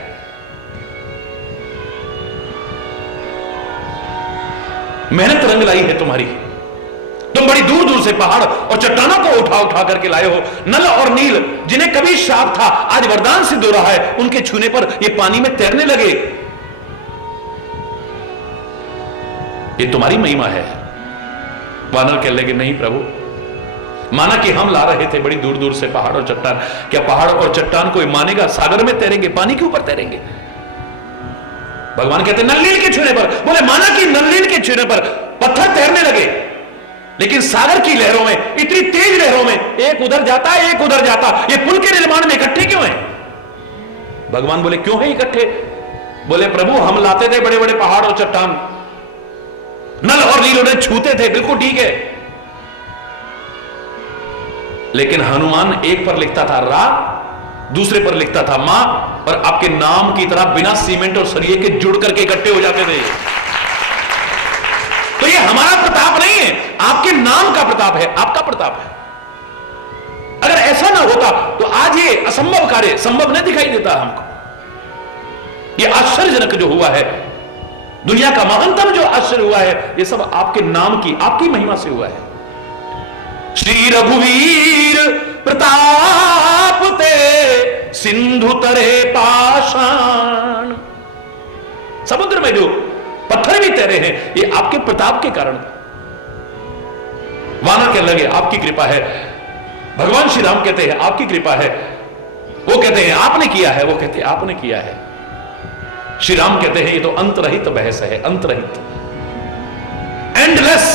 मेहनत रंग लाई है तुम्हारी, तुम बड़ी दूर दूर से पहाड़ और चट्टानों को उठा उठा करके लाए हो। नल और नील जिन्हें कभी श्राप था आज वरदान सिद्ध हो रहा है, उनके छूने पर ये पानी में तैरने लगे। ये तुम्हारी महिमा है। वानर कह लगे नहीं प्रभु, माना कि हम ला रहे थे बड़ी दूर दूर से पहाड़ और चट्टान, क्या पहाड़ और चट्टान कोई मानेगा सागर में तैरेंगे, पानी के ऊपर तैरेंगे? भगवान कहते नल नील के छूने पर, बोले माना कि नल नील के छूने पर पत्थर तैरने लगे, लेकिन सागर की लहरों में, इतनी तेज लहरों में एक उधर जाता है एक उधर जाता, ये पुल के निर्माण में इकट्ठे क्यों हैं? भगवान बोले क्यों है इकट्ठे? बोले प्रभु हम लाते थे बड़े बड़े पहाड़ और चट्टान, नल और नील उन्हें छूते थे, बिल्कुल ठीक है, लेकिन हनुमान एक पर लिखता था रा, दूसरे पर लिखता था मां, और आपके नाम की तरह बिना सीमेंट और सरिये के जुड़ करके इकट्ठे हो जाते थे। तो ये हमारा प्रताप नहीं है, आपके नाम का प्रताप है, आपका प्रताप है। अगर ऐसा ना होता तो आज ये असंभव कार्य संभव नहीं दिखाई देता हमको। ये आश्चर्यजनक जो हुआ है, दुनिया का महानतम जो आश्चर्य हुआ है, ये सब आपके नाम की, आपकी महिमा से हुआ है। श्री रघुवीर प्रताप ते सिंधु तरे पाषाण। समुद्र में जो पत्थर भी तैरे हैं, ये आपके प्रताप के कारण। वानर कहने लगे आपकी कृपा है। भगवान श्री राम कहते हैं आपकी कृपा है। वो कहते हैं आपने किया है, वो कहते हैं आपने किया है। श्री राम कहते हैं ये तो अंतरहित बहस है, अंतरहित, एंडलेस।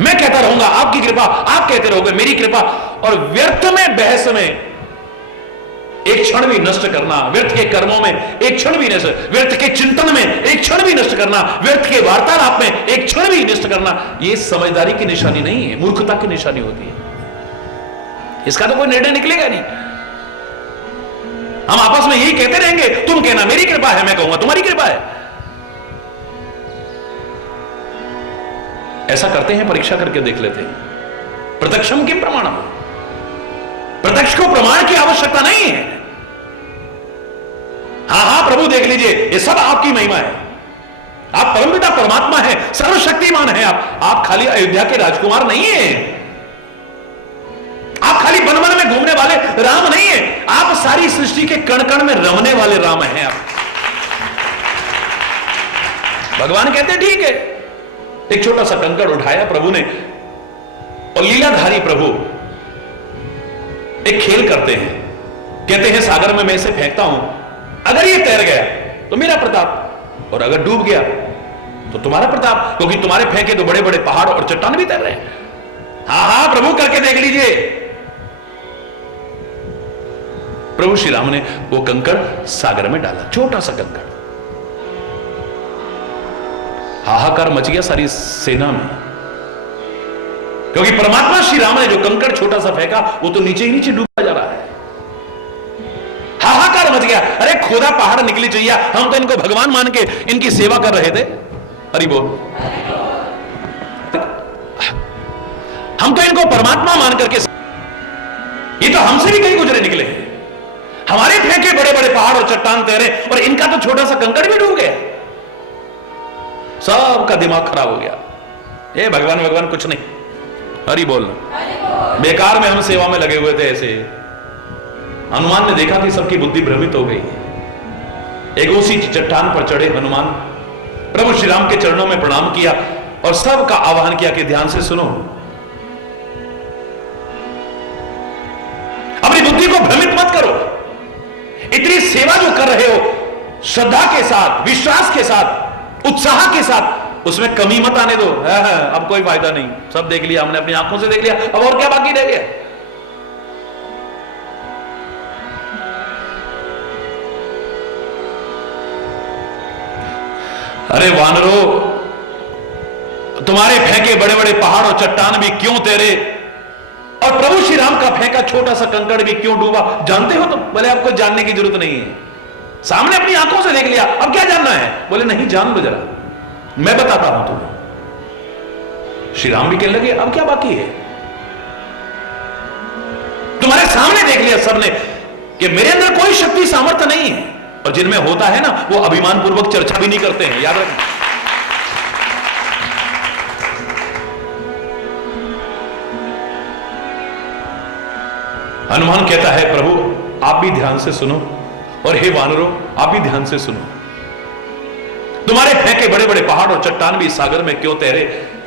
मैं कहता रहूंगा आपकी कृपा, आप कहते रहोगे मेरी कृपा, और व्यर्थ में बहस में एक क्षण भी नष्ट करना, व्यर्थ के कर्मों में एक क्षण भी नष्ट, व्यर्थ के चिंतन में एक क्षण भी नष्ट करना, व्यर्थ के वार्तालाप में एक क्षण भी नष्ट करना, यह समझदारी की निशानी नहीं है, मूर्खता की निशानी होती है। इसका तो कोई निर्णय निकलेगा नहीं। हम आपस में यही कहते रहेंगे, तुम कहना मेरी कृपा है, मैं कहूंगा तुम्हारी कृपा है। ऐसा करते हैं, परीक्षा करके देख लेते हैं। प्रत्यक्षम किम प्रमाणम, प्रत्यक्ष को प्रमाण की आवश्यकता नहीं है। हां प्रभु देख लीजिए, ये सब आपकी महिमा है। आप परमपिता परमात्मा है, सर्वशक्तिमान है। आप खाली अयोध्या के राजकुमार नहीं है, आप खाली वन वन में घूमने वाले राम नहीं है, आप सारी सृष्टि के कण कण में रमने वाले राम हैं। आप भगवान कहते हैं ठीक है। एक छोटा सा कंकड़ उठाया प्रभु ने, और लीलाधारी प्रभु एक खेल करते हैं। कहते हैं सागर में मैं इसे फेंकता हूं, अगर ये तैर गया तो मेरा प्रताप, और अगर डूब गया तो तुम्हारा प्रताप, क्योंकि तुम्हारे फेंके तो बड़े बड़े पहाड़ और चट्टान भी तैर रहे हैं। हां प्रभु करके देख लीजिए। प्रभु श्री राम ने वो कंकड़ सागर में डाला, छोटा सा कंकड़। हाहाकार मच गया सारी सेना में, क्योंकि परमात्मा श्री राम ने जो कंकड़ छोटा सा फेंका, वो तो नीचे ही नीचे डूबता जा रहा है। हाहाकार मच गया, अरे खोदा पहाड़ निकली चाहिए, हम तो इनको भगवान मान के इनकी सेवा कर रहे थे। हरि बोल। हम तो इनको परमात्मा मान करके, ये तो हमसे भी कहीं गुजरे निकले हैं। हमारे फेंके बड़े बड़े पहाड़ और चट्टान तैरे, और इनका तो छोटा सा कंकड़ भी डूब गया। सबका दिमाग खराब हो गया। ये भगवान भगवान कुछ नहीं, हरि बोलना। बेकार में हम सेवा में लगे हुए थे। ऐसे हनुमान ने देखा कि सबकी बुद्धि भ्रमित हो गई। एक ऊंची चट्टान पर चढ़े हनुमान, प्रभु श्री राम के चरणों में प्रणाम किया और सबका आह्वान किया कि ध्यान से सुनो, अपनी बुद्धि को भ्रमित मत करो। इतनी सेवा जो कर रहे हो, श्रद्धा के साथ, विश्वास के साथ, उत्साह के साथ, उसमें कमी मत आने दो। अब कोई फायदा नहीं, सब देख लिया हमने, अपनी आंखों से देख लिया, अब और क्या बाकी रह गया। अरे वानरों, तुम्हारे फेंके बड़े बड़े पहाड़ और चट्टान भी क्यों तैरे, और प्रभु श्री राम का फेंका छोटा सा कंकड़ भी क्यों डूबा, जानते हो तो? बोले आपको जानने की जरूरत नहीं है, सामने अपनी आंखों से देख लिया, अब क्या जानना है? बोले नहीं, जान लो जरा, मैं बताता हूं तुम्हें। श्री राम भी कहने लगे अब क्या बाकी है? तुम्हारे सामने देख लिया सबने कि मेरे अंदर कोई शक्ति सामर्थ्य नहीं है, और जिनमें होता है ना, वो अभिमान पूर्वक चर्चा भी नहीं करते हैं, याद रखना। हनुमान कहता है प्रभु आप भी ध्यान से सुनो, और हे वानरों आप भी ध्यान से सुनो। तुम्हारे फेंके बड़े बड़े पहाड़ और चट्टान भी सागर में क्यों तैरे,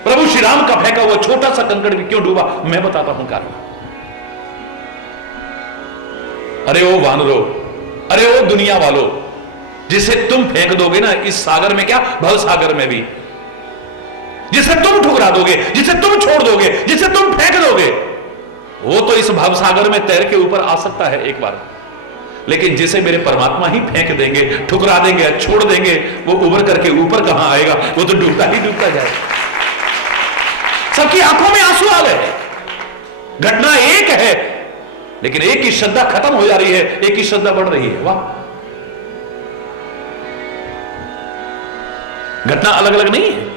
प्रभु श्री राम का फेंका वो छोटा सा कंकड़ भी क्यों डूबा, मैं बताता हूं कारण। अरे ओ वानरों, अरे ओ दुनिया वालों, जिसे तुम फेंक दोगे ना इस सागर में, क्या भव सागर में भी, जिसे तुम ठुकरा दोगे, जिसे तुम छोड़ दोगे, जिसे तुम फेंक दोगे, वो तो इस भव सागर में तैर के ऊपर आ सकता है एक बार, लेकिन जिसे मेरे परमात्मा ही फेंक देंगे, ठुकरा देंगे, छोड़ देंगे, वो उबर करके ऊपर कहां आएगा, वो तो डूबता ही डूबता जाएगा। सबकी आंखों में आंसू आ गए। घटना एक है, लेकिन एक की श्रद्धा खत्म हो जा रही है, एक की श्रद्धा बढ़ रही है। वाह, घटना अलग अलग नहीं है।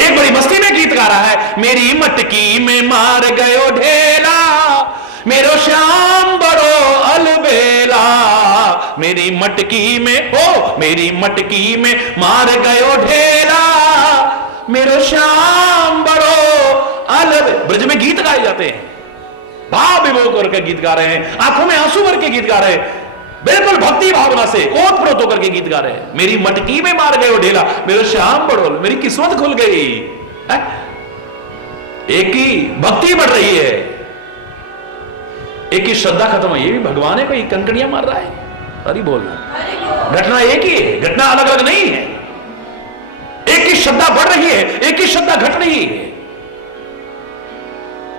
एक बड़ी मस्ती में गीत गा रहा है, मेरी मटकी में मार गयो ढेला, मेरो श्याम बड़ो अलबेला, मेरी मटकी में हो, मेरी मटकी में मार गयो ढेला, मेरो श्याम बड़ो अलबेला। ब्रज में गीत गाए जाते हैं, भाव विभोर करके गीत गा रहे हैं, आंखों में आंसू भर के गीत गा रहे हैं, बिल्कुल भक्ति भावना से ओतप्रोत होकर के गीत गा रहे हैं। मेरी मटकी में मार गए ढेला, मेरे श्याम बड़ो, मेरी किस्मत खुल गई है? एक की भक्ति बढ़ रही है, एक की श्रद्धा खत्म है। ये भी भगवान है, कोई कंकड़ियां मार रहा है? अरे बोलना, घटना एक ही है, घटना अलग अलग नहीं है। एक की श्रद्धा बढ़ रही है, एक की श्रद्धा घट रही है।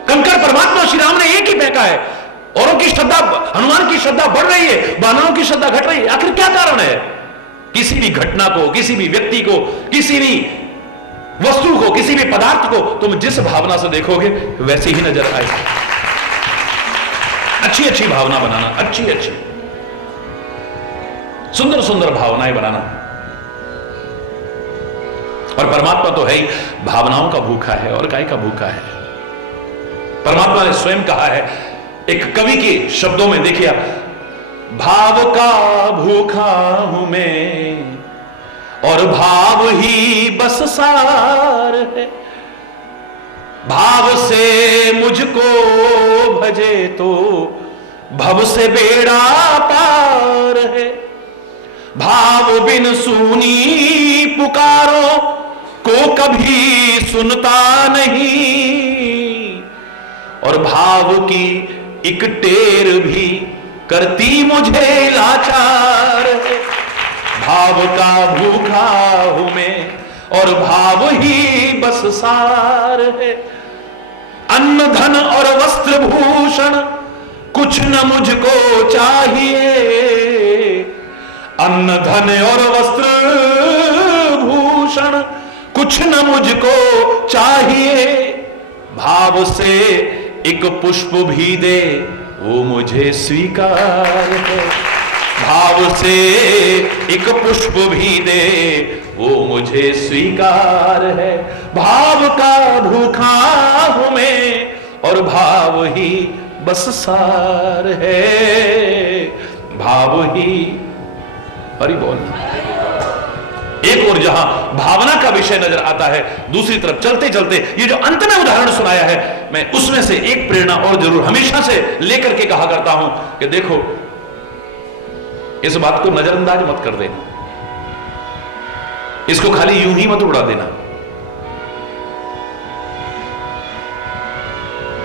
कंकर परमात्मा श्री राम ने एक ही फेंका है, औरों की श्रद्धा, हनुमान की श्रद्धा बढ़ रही है, बानरों की श्रद्धा घट रही है। आखिर क्या कारण है? किसी भी घटना को, किसी भी व्यक्ति को, किसी भी वस्तु को, किसी भी पदार्थ को तुम जिस भावना से देखोगे वैसी ही नजर आएगी। अच्छी अच्छी भावना बनाना, अच्छी अच्छी सुंदर सुंदर भावनाएं बनाना। और परमात्मा तो है ही भावनाओं का भूखा है, और काय का भूखा है। परमात्मा ने स्वयं कहा है, एक कवि के शब्दों में देखिए, भाव का भूखा हूं मैं और भाव ही बस सार है, भाव से मुझको भजे तो भव से बेड़ा पार है, भाव बिन सुनी पुकारो को कभी सुनता नहीं, और भाव की एक टेर भी करती मुझे लाचार है, भाव का भूखा हूं मैं और भाव ही बस सार है, अन्न धन और वस्त्र भूषण कुछ न मुझको चाहिए, अन्न धन और वस्त्र भूषण कुछ न मुझको चाहिए, भाव से एक पुष्प भी दे वो मुझे स्वीकार है, भाव से एक पुष्प भी दे वो मुझे स्वीकार है, भाव का भूखा हूं मैं और भाव ही बस सार है, भाव ही। हरि बोल। एक और जहां भावना का विषय नजर आता है, दूसरी तरफ चलते चलते ये जो अंत में उदाहरण सुनाया है, मैं उसमें से एक प्रेरणा और जरूर हमेशा से लेकर के कहा करता हूं कि देखो, इस बात को नजरअंदाज मत कर देना, इसको खाली यूं ही मत उड़ा देना।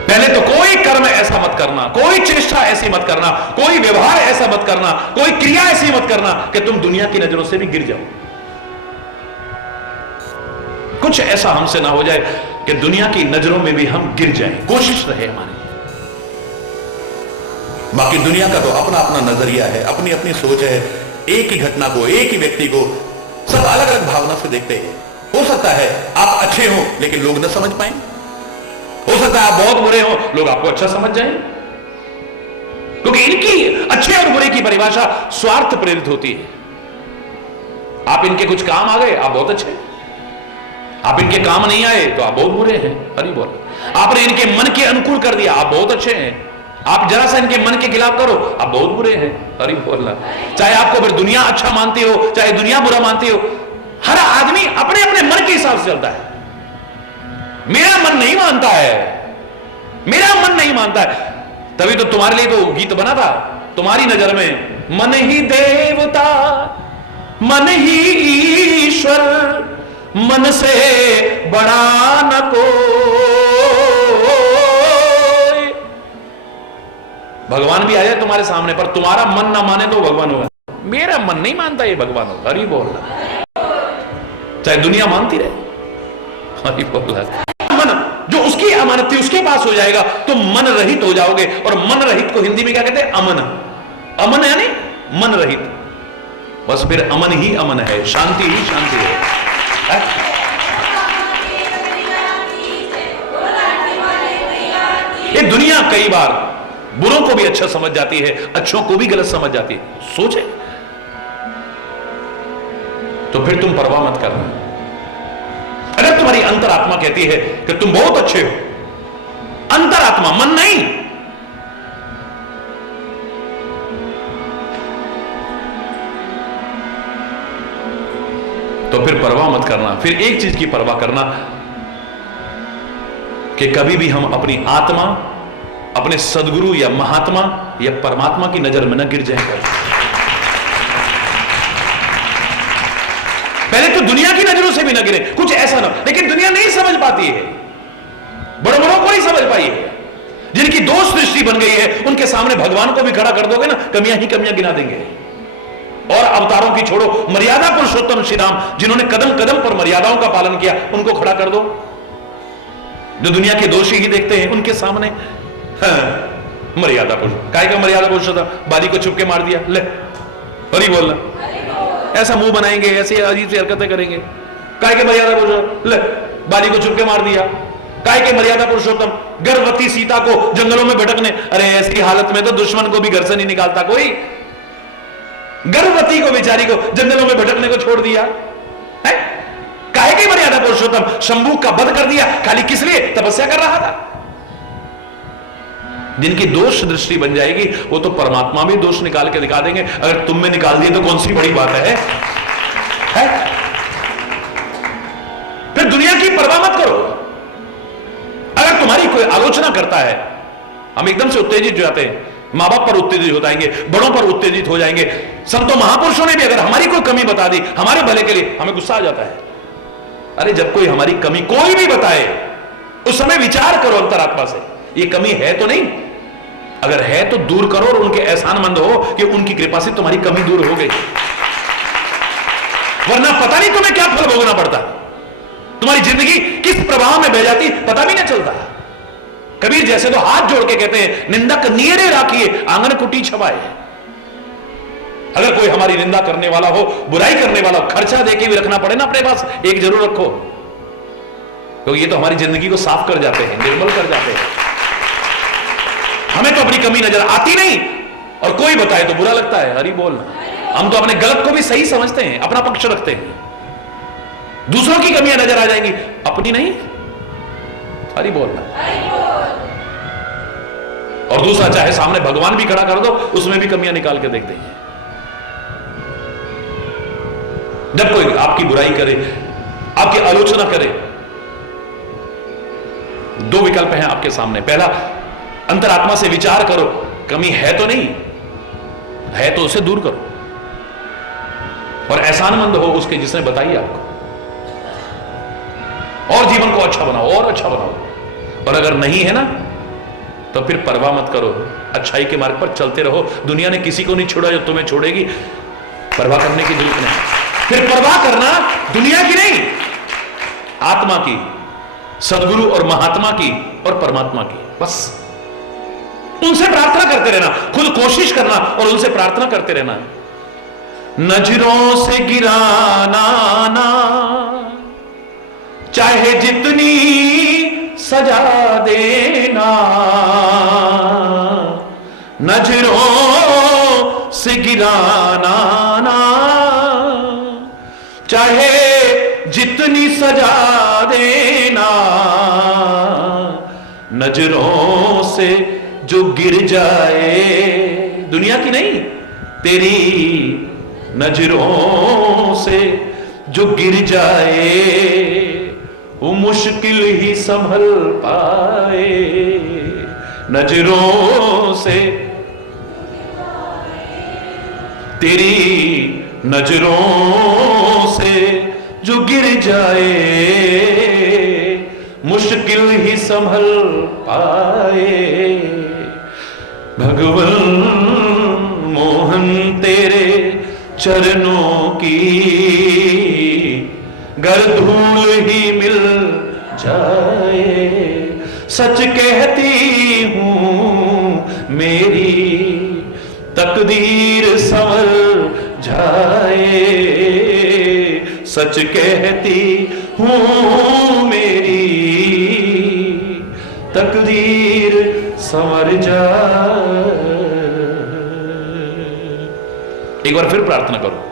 पहले तो कोई कर्म ऐसा मत करना, कोई चेष्टा ऐसी मत करना, कोई व्यवहार ऐसा मत करना, कोई क्रिया ऐसी मत करना कि तुम दुनिया की नजरों से भी गिर जाओ। कुछ ऐसा हमसे ना हो जाए कि दुनिया की नजरों में भी हम गिर जाएं। कोशिश रहे हमारी। बाकी दुनिया का तो अपना अपना नजरिया है, अपनी अपनी सोच है। एक ही घटना को, एक ही व्यक्ति को सब अलग अलग भावना से देखते हैं। हो सकता है आप अच्छे हो लेकिन लोग न समझ पाए, हो सकता है आप बहुत बुरे हो, लोग आपको अच्छा समझ जाएं, क्योंकि इनकी अच्छे और बुरे की परिभाषा स्वार्थ प्रेरित होती है। आप इनके कुछ काम आ गए, आप बहुत अच्छे हैं, आप इनके काम नहीं आए तो आप बहुत बुरे हैं। हरि बोल। आपने इनके मन के अनुकूल कर दिया, आप बहुत अच्छे हैं, आप जरा सा इनके मन के खिलाफ करो, आप बहुत बुरे हैं। हरि बोल। चाहे आपको फिर दुनिया अच्छा मानती हो, चाहे दुनिया बुरा मानती हो, हर आदमी अपने अपने मन के हिसाब से चलता है। मेरा मन नहीं मानता है, मेरा मन नहीं मानता है, तभी तो तुम्हारे लिए तो गीत बना था। तुम्हारी नजर में मन ही देवता, मन ही ईश्वर, मन से बड़ा न कोई। भगवान भी आ जाए तुम्हारे सामने, पर तुम्हारा मन ना माने तो भगवान होगा। मेरा मन नहीं मानता ये भगवान होगा। हरि बोल। चाहे दुनिया मानती रहे, हरि बोल। मन जो उसकी अमानत थी उसके पास हो जाएगा तो मन रहित हो जाओगे। और मन रहित को हिंदी में क्या कहते हैं? अमन। अमन यानी मन रहित, बस फिर अमन ही अमन है, शांति ही शांति है। ये दुनिया कई बार बुरों को भी अच्छा समझ जाती है, अच्छों को भी गलत समझ जाती है। सोचे तो फिर तुम परवाह मत करना। अगर तुम्हारी अंतरात्मा कहती है कि तुम बहुत अच्छे हो, अंतरात्मा, मन नहीं, तो फिर परवाह मत करना। फिर एक चीज की परवाह करना कि कभी भी हम अपनी आत्मा, अपने सदगुरु या महात्मा या परमात्मा की नजर में न गिर जाए। पहले तो दुनिया की नजरों से भी न गिरे, कुछ ऐसा ना। लेकिन दुनिया नहीं समझ पाती है, बड़ों बड़ों को नहीं समझ पाई है। जिनकी दोष दृष्टि बन गई है, उनके सामने भगवान को भी खड़ा कर दोगे ना, कमियां ही कमियां गिना देंगे। और अवतारों की छोड़ो, मर्यादा पुरुषोत्तम श्री राम, जिन्होंने कदम कदम पर मर्यादाओं का पालन किया, उनको खड़ा कर दो। जो दुनिया के दोषी ही देखते हैं, उनके सामने मर्यादा पुरुष, काय का मर्यादा पुरुष था, बाली को छुप के मार दिया, ले हरी बोलना, ऐसा मुंह बनाएंगे, ऐसे अजीब सी हरकतें करेंगे। काय के मर्यादा पुरुष, ले बाली को छुप के मार दिया। काय के मर्यादा पुरुषोत्तम, गर्भवती सीता को जंगलों में भटकने, अरे ऐसी हालत में तो दुश्मन को भी घर से नहीं निकालता कोई, गर्भवती को बेचारी को जंगलों में भटकने को छोड़ दिया है। काहे की मर्यादा पुरुषोत्तम, शंभू का वध कर दिया, खाली किस लिए? तपस्या कर रहा था। जिनकी दोष दृष्टि बन जाएगी, वो तो परमात्मा भी दोष निकाल के दिखा देंगे। अगर तुम में निकाल दिए तो कौन सी बड़ी बात है? फिर दुनिया की परवाह मत करो। अगर तुम्हारी कोई आलोचना करता है, हम एकदम से उत्तेजित हो जाते हैं, मां बाप पर उत्तेजित हो जाएंगे, बड़ों पर उत्तेजित हो जाएंगे। संतों महापुरुषों ने भी अगर हमारी कोई कमी बता दी हमारे भले के लिए, हमें गुस्सा आ जाता है। अरे जब कोई हमारी कमी कोई भी बताए, उस समय विचार करो अंतरात्मा से, ये कमी है तो नहीं, अगर है तो दूर करो और उनके एहसानमंद हो कि उनकी कृपा से तुम्हारी कमी दूर हो गई। वरना पता नहीं तुम्हें क्या फल भोगना पड़ता, तुम्हारी जिंदगी किस प्रवाह में बह जाती पता भी नहीं चलता। कबीर जैसे तो हाथ जोड़ के कहते हैं, निंदक नियरे राखिए आंगन कुटी छवाए। अगर कोई हमारी निंदा करने वाला हो, बुराई करने वाला हो, खर्चा देके भी रखना पड़े ना अपने पास, एक जरूर रखो, क्योंकि ये तो हमारी जिंदगी को साफ कर जाते हैं, निर्मल कर जाते हैं। हमें तो अपनी कमी नजर आती नहीं, और कोई बताए तो बुरा लगता है। हरि बोलना। हम तो अपने गलत को भी सही समझते हैं, अपना पक्ष रखते हैं। दूसरों की कमियां नजर आ जाएंगी, अपनी नहीं। हरि बोलना। और दूसरा, चाहे सामने भगवान भी खड़ा कर दो, उसमें भी कमियां निकाल के देख देंगे। जब कोई आपकी बुराई करे, आपकी आलोचना करे, दो विकल्प हैं आपके सामने। पहला, अंतरात्मा से विचार करो, कमी है तो नहीं, है तो उसे दूर करो, और एहसानमंद हो उसके जिसने बताई आपको, और जीवन को अच्छा बनाओ और अच्छा बनाओ। और अगर नहीं है ना, तो फिर परवाह मत करो, अच्छाई के मार्ग पर चलते रहो। दुनिया ने किसी को नहीं छोड़ा जो तुम्हें छोड़ेगी, परवाह करने की जरूरत नहीं। फिर परवाह करना दुनिया की नहीं, आत्मा की, सदगुरु और महात्मा की और परमात्मा की। बस उनसे प्रार्थना करते रहना, खुद कोशिश करना और उनसे प्रार्थना करते रहना। नजरों से गिराना ना, चाहे जितनी सजा देना, नजरों से गिराना ना, चाहे जितनी सजा देना, नजरों से जो गिर जाए, दुनिया की नहीं, तेरी नजरों से जो गिर जाए, वो मुश्किल ही संभल पाए। नजरों से, तेरी नजरों से जो गिर जाए, मुश्किल ही संभल पाए। भगवान मोहन तेरे चरणों की गर धूल ही मिल जाए, सच कहती हूं मेरी तकदीर संवर जाए, सच कहती हूं मेरी तकदीर संवर जाए। एक बार फिर प्रार्थना करो,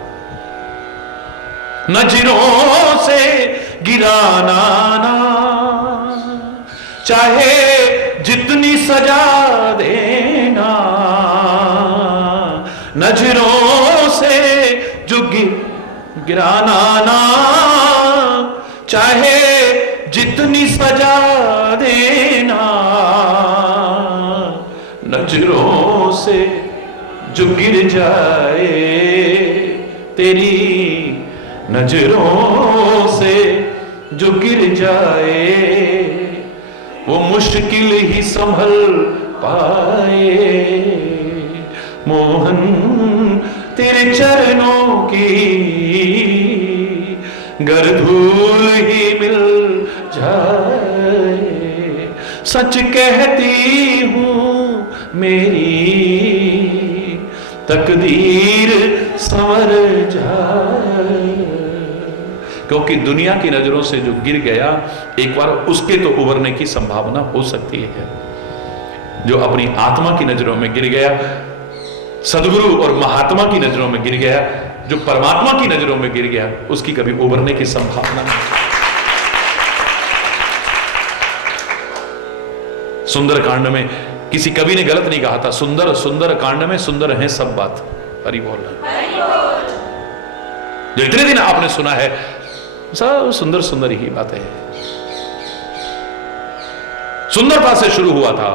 नजरों से गिराना ना, चाहे जितनी सजा देना, नजरों से जो गिराना ना, चाहे जितनी सजा देना, नजरों से जो गिर जाए, तेरी नजरों से जो गिर जाए, वो मुश्किल ही संभल पाए। मोहन तेरे चरणों की गर धूल ही मिल जाए, सच कहती हूं मेरी तकदीर संवर जाए। क्योंकि दुनिया की नजरों से जो गिर गया, एक बार उसके तो उभरने की संभावना हो सकती है। जो अपनी आत्मा की नजरों में गिर गया, सदगुरु और महात्मा की नजरों में गिर गया, जो परमात्मा की नजरों में गिर गया, उसकी कभी उभरने की संभावना नहीं। सुंदर कांड में किसी कवि ने गलत नहीं कहा था, सुंदर सुंदर कांड में सुंदर है सब बात। हरि बोल। जो इतने दिन आपने सुना है, सब सुंदर सुंदर ही बातें हैं। सुंदरता से शुरू हुआ था,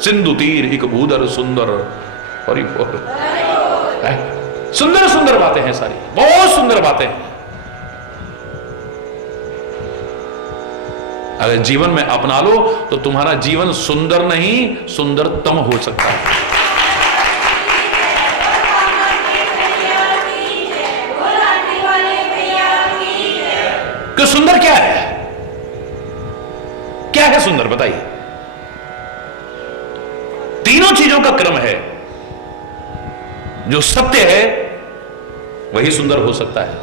सिंधु तीर एक भूधर सुंदर। हरि बोल। सुंदर सुंदर बातें हैं, सारी बहुत सुंदर बातें हैं। अगर जीवन में अपना लो तो तुम्हारा जीवन सुंदर नहीं सुंदरतम हो सकता है। कि सुंदर क्या है? क्या है सुंदर, बताइए। तीनों चीजों का क्रम है। जो सत्य है वही सुंदर हो सकता है,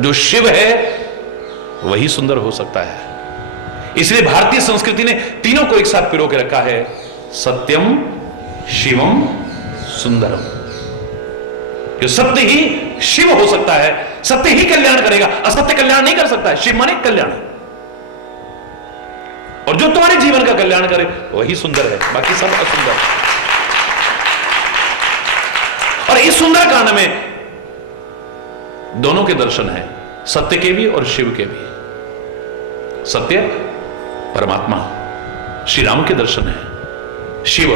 जो शिव है वही सुंदर हो सकता है। इसलिए भारतीय संस्कृति ने तीनों को एक साथ पिरो के रखा है, सत्यम शिवम सुंदरम। जो सत्य ही शिव हो सकता है, सत्य ही कल्याण करेगा, असत्य कल्याण नहीं कर सकता है। शिव माने कल्याण, और जो तुम्हारे जीवन का कल्याण करे वही सुंदर है, बाकी सब असुंदर है। और इस सुंदर कांड में दोनों के दर्शन हैं, सत्य के भी और शिव के भी। सत्य परमात्मा श्री राम के दर्शन है, शिव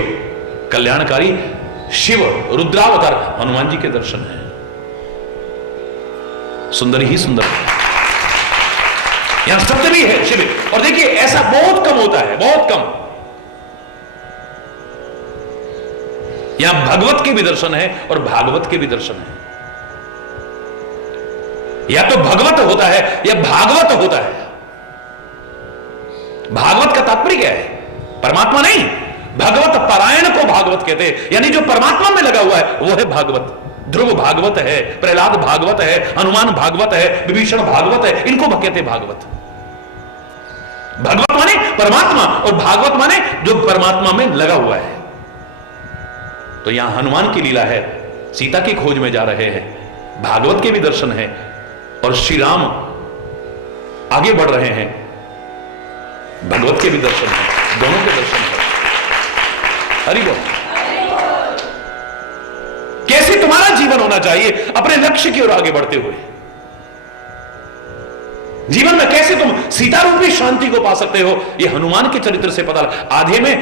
कल्याणकारी शिव रुद्रावतार हनुमान जी के दर्शन है। सुंदर ही सुंदर है, यहां सत्य भी है, शिव। और देखिए ऐसा बहुत कम होता है, बहुत कम। यहां भगवत के भी दर्शन है और भागवत के भी दर्शन है। या तो भगवत होता है या भागवत होता है। भागवत का तात्पर्य क्या है? परमात्मा नहीं, भगवत पारायण को भागवत कहते हैं। यानी जो परमात्मा में लगा हुआ है वो है भागवत। ध्रुव भागवत है, प्रहलाद भागवत है, हनुमान भागवत है, विभीषण भागवत है, इनको कहते हैं भागवत। भगवत माने परमात्मा और भागवत माने जो परमात्मा में लगा हुआ है। तो यहां हनुमान की लीला है, सीता की खोज में जा रहे हैं, भागवत के भी दर्शन है, और श्री राम आगे बढ़ रहे हैं, भगवत के भी दर्शन है, दोनों के दर्शन है। हरि बोल। कैसे तुम्हारा जीवन होना चाहिए अपने लक्ष्य की ओर आगे बढ़ते हुए? जीवन में कैसे तुम सीता रूपी शांति को पा सकते हो, यह हनुमान के चरित्र से पता लगा। आधे में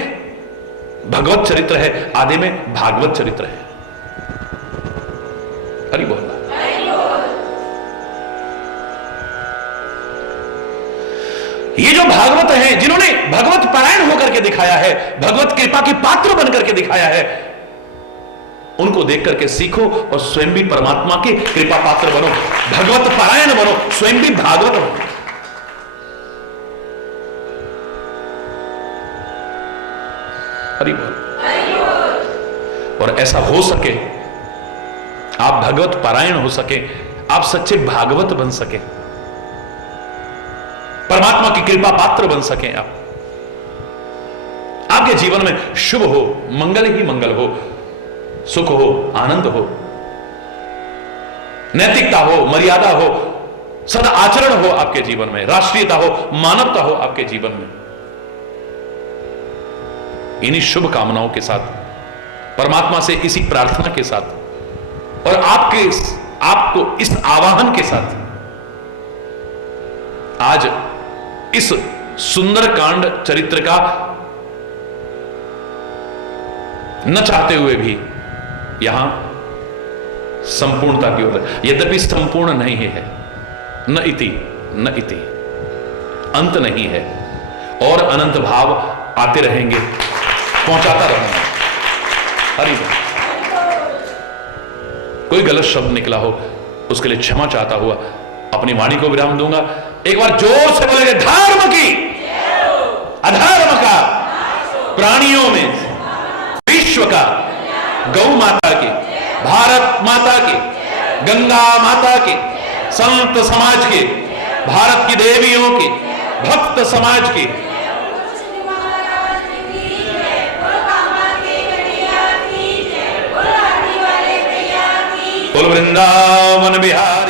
भगवत चरित्र है, आधे में भागवत चरित्र है। हरि बोल। ये जो भागवत हैं, जिन्होंने भगवत पारायण होकर के दिखाया है, भगवत कृपा के पात्र बनकर के दिखाया है, उनको देख करके सीखो और स्वयं भी परमात्मा के कृपा पात्र बनो, भगवत पारायण बनो, स्वयं भी भागवत बनो। हरि बोल। और ऐसा हो सके, आप भगवत पारायण हो सके, आप सच्चे भागवत बन सके, परमात्मा की कृपा पात्र बन सकें आप, आपके जीवन में शुभ हो, मंगल ही मंगल हो, सुख हो, आनंद हो, नैतिकता हो, मर्यादा हो, सदा आचरण हो आपके जीवन में, राष्ट्रीयता हो, मानवता हो आपके जीवन में। इन्हीं शुभ कामनाओं के साथ, परमात्मा से इसी प्रार्थना के साथ और आपको इस आवाहन के साथ आज इस सुंदर कांड चरित्र का न चाहते हुए भी यहां संपूर्णता की ओर, यद्यपि संपूर्ण नहीं है, न इति न इति, अंत नहीं है और अनंत भाव आते रहेंगे, पहुंचाता रहूंगा। हरि बोल। कोई गलत शब्द निकला हो उसके लिए क्षमा चाहता हुआ अपनी वाणी को विराम दूंगा। एक बार जोर से बोलेंगे, धर्म की अधर्म का प्राणियों में, विश्व का, गौ माता की, भारत माता की, गंगा माता की, संत समाज की, भारत की देवियों की, भक्त समाज की, बोल वृंदावन बिहार।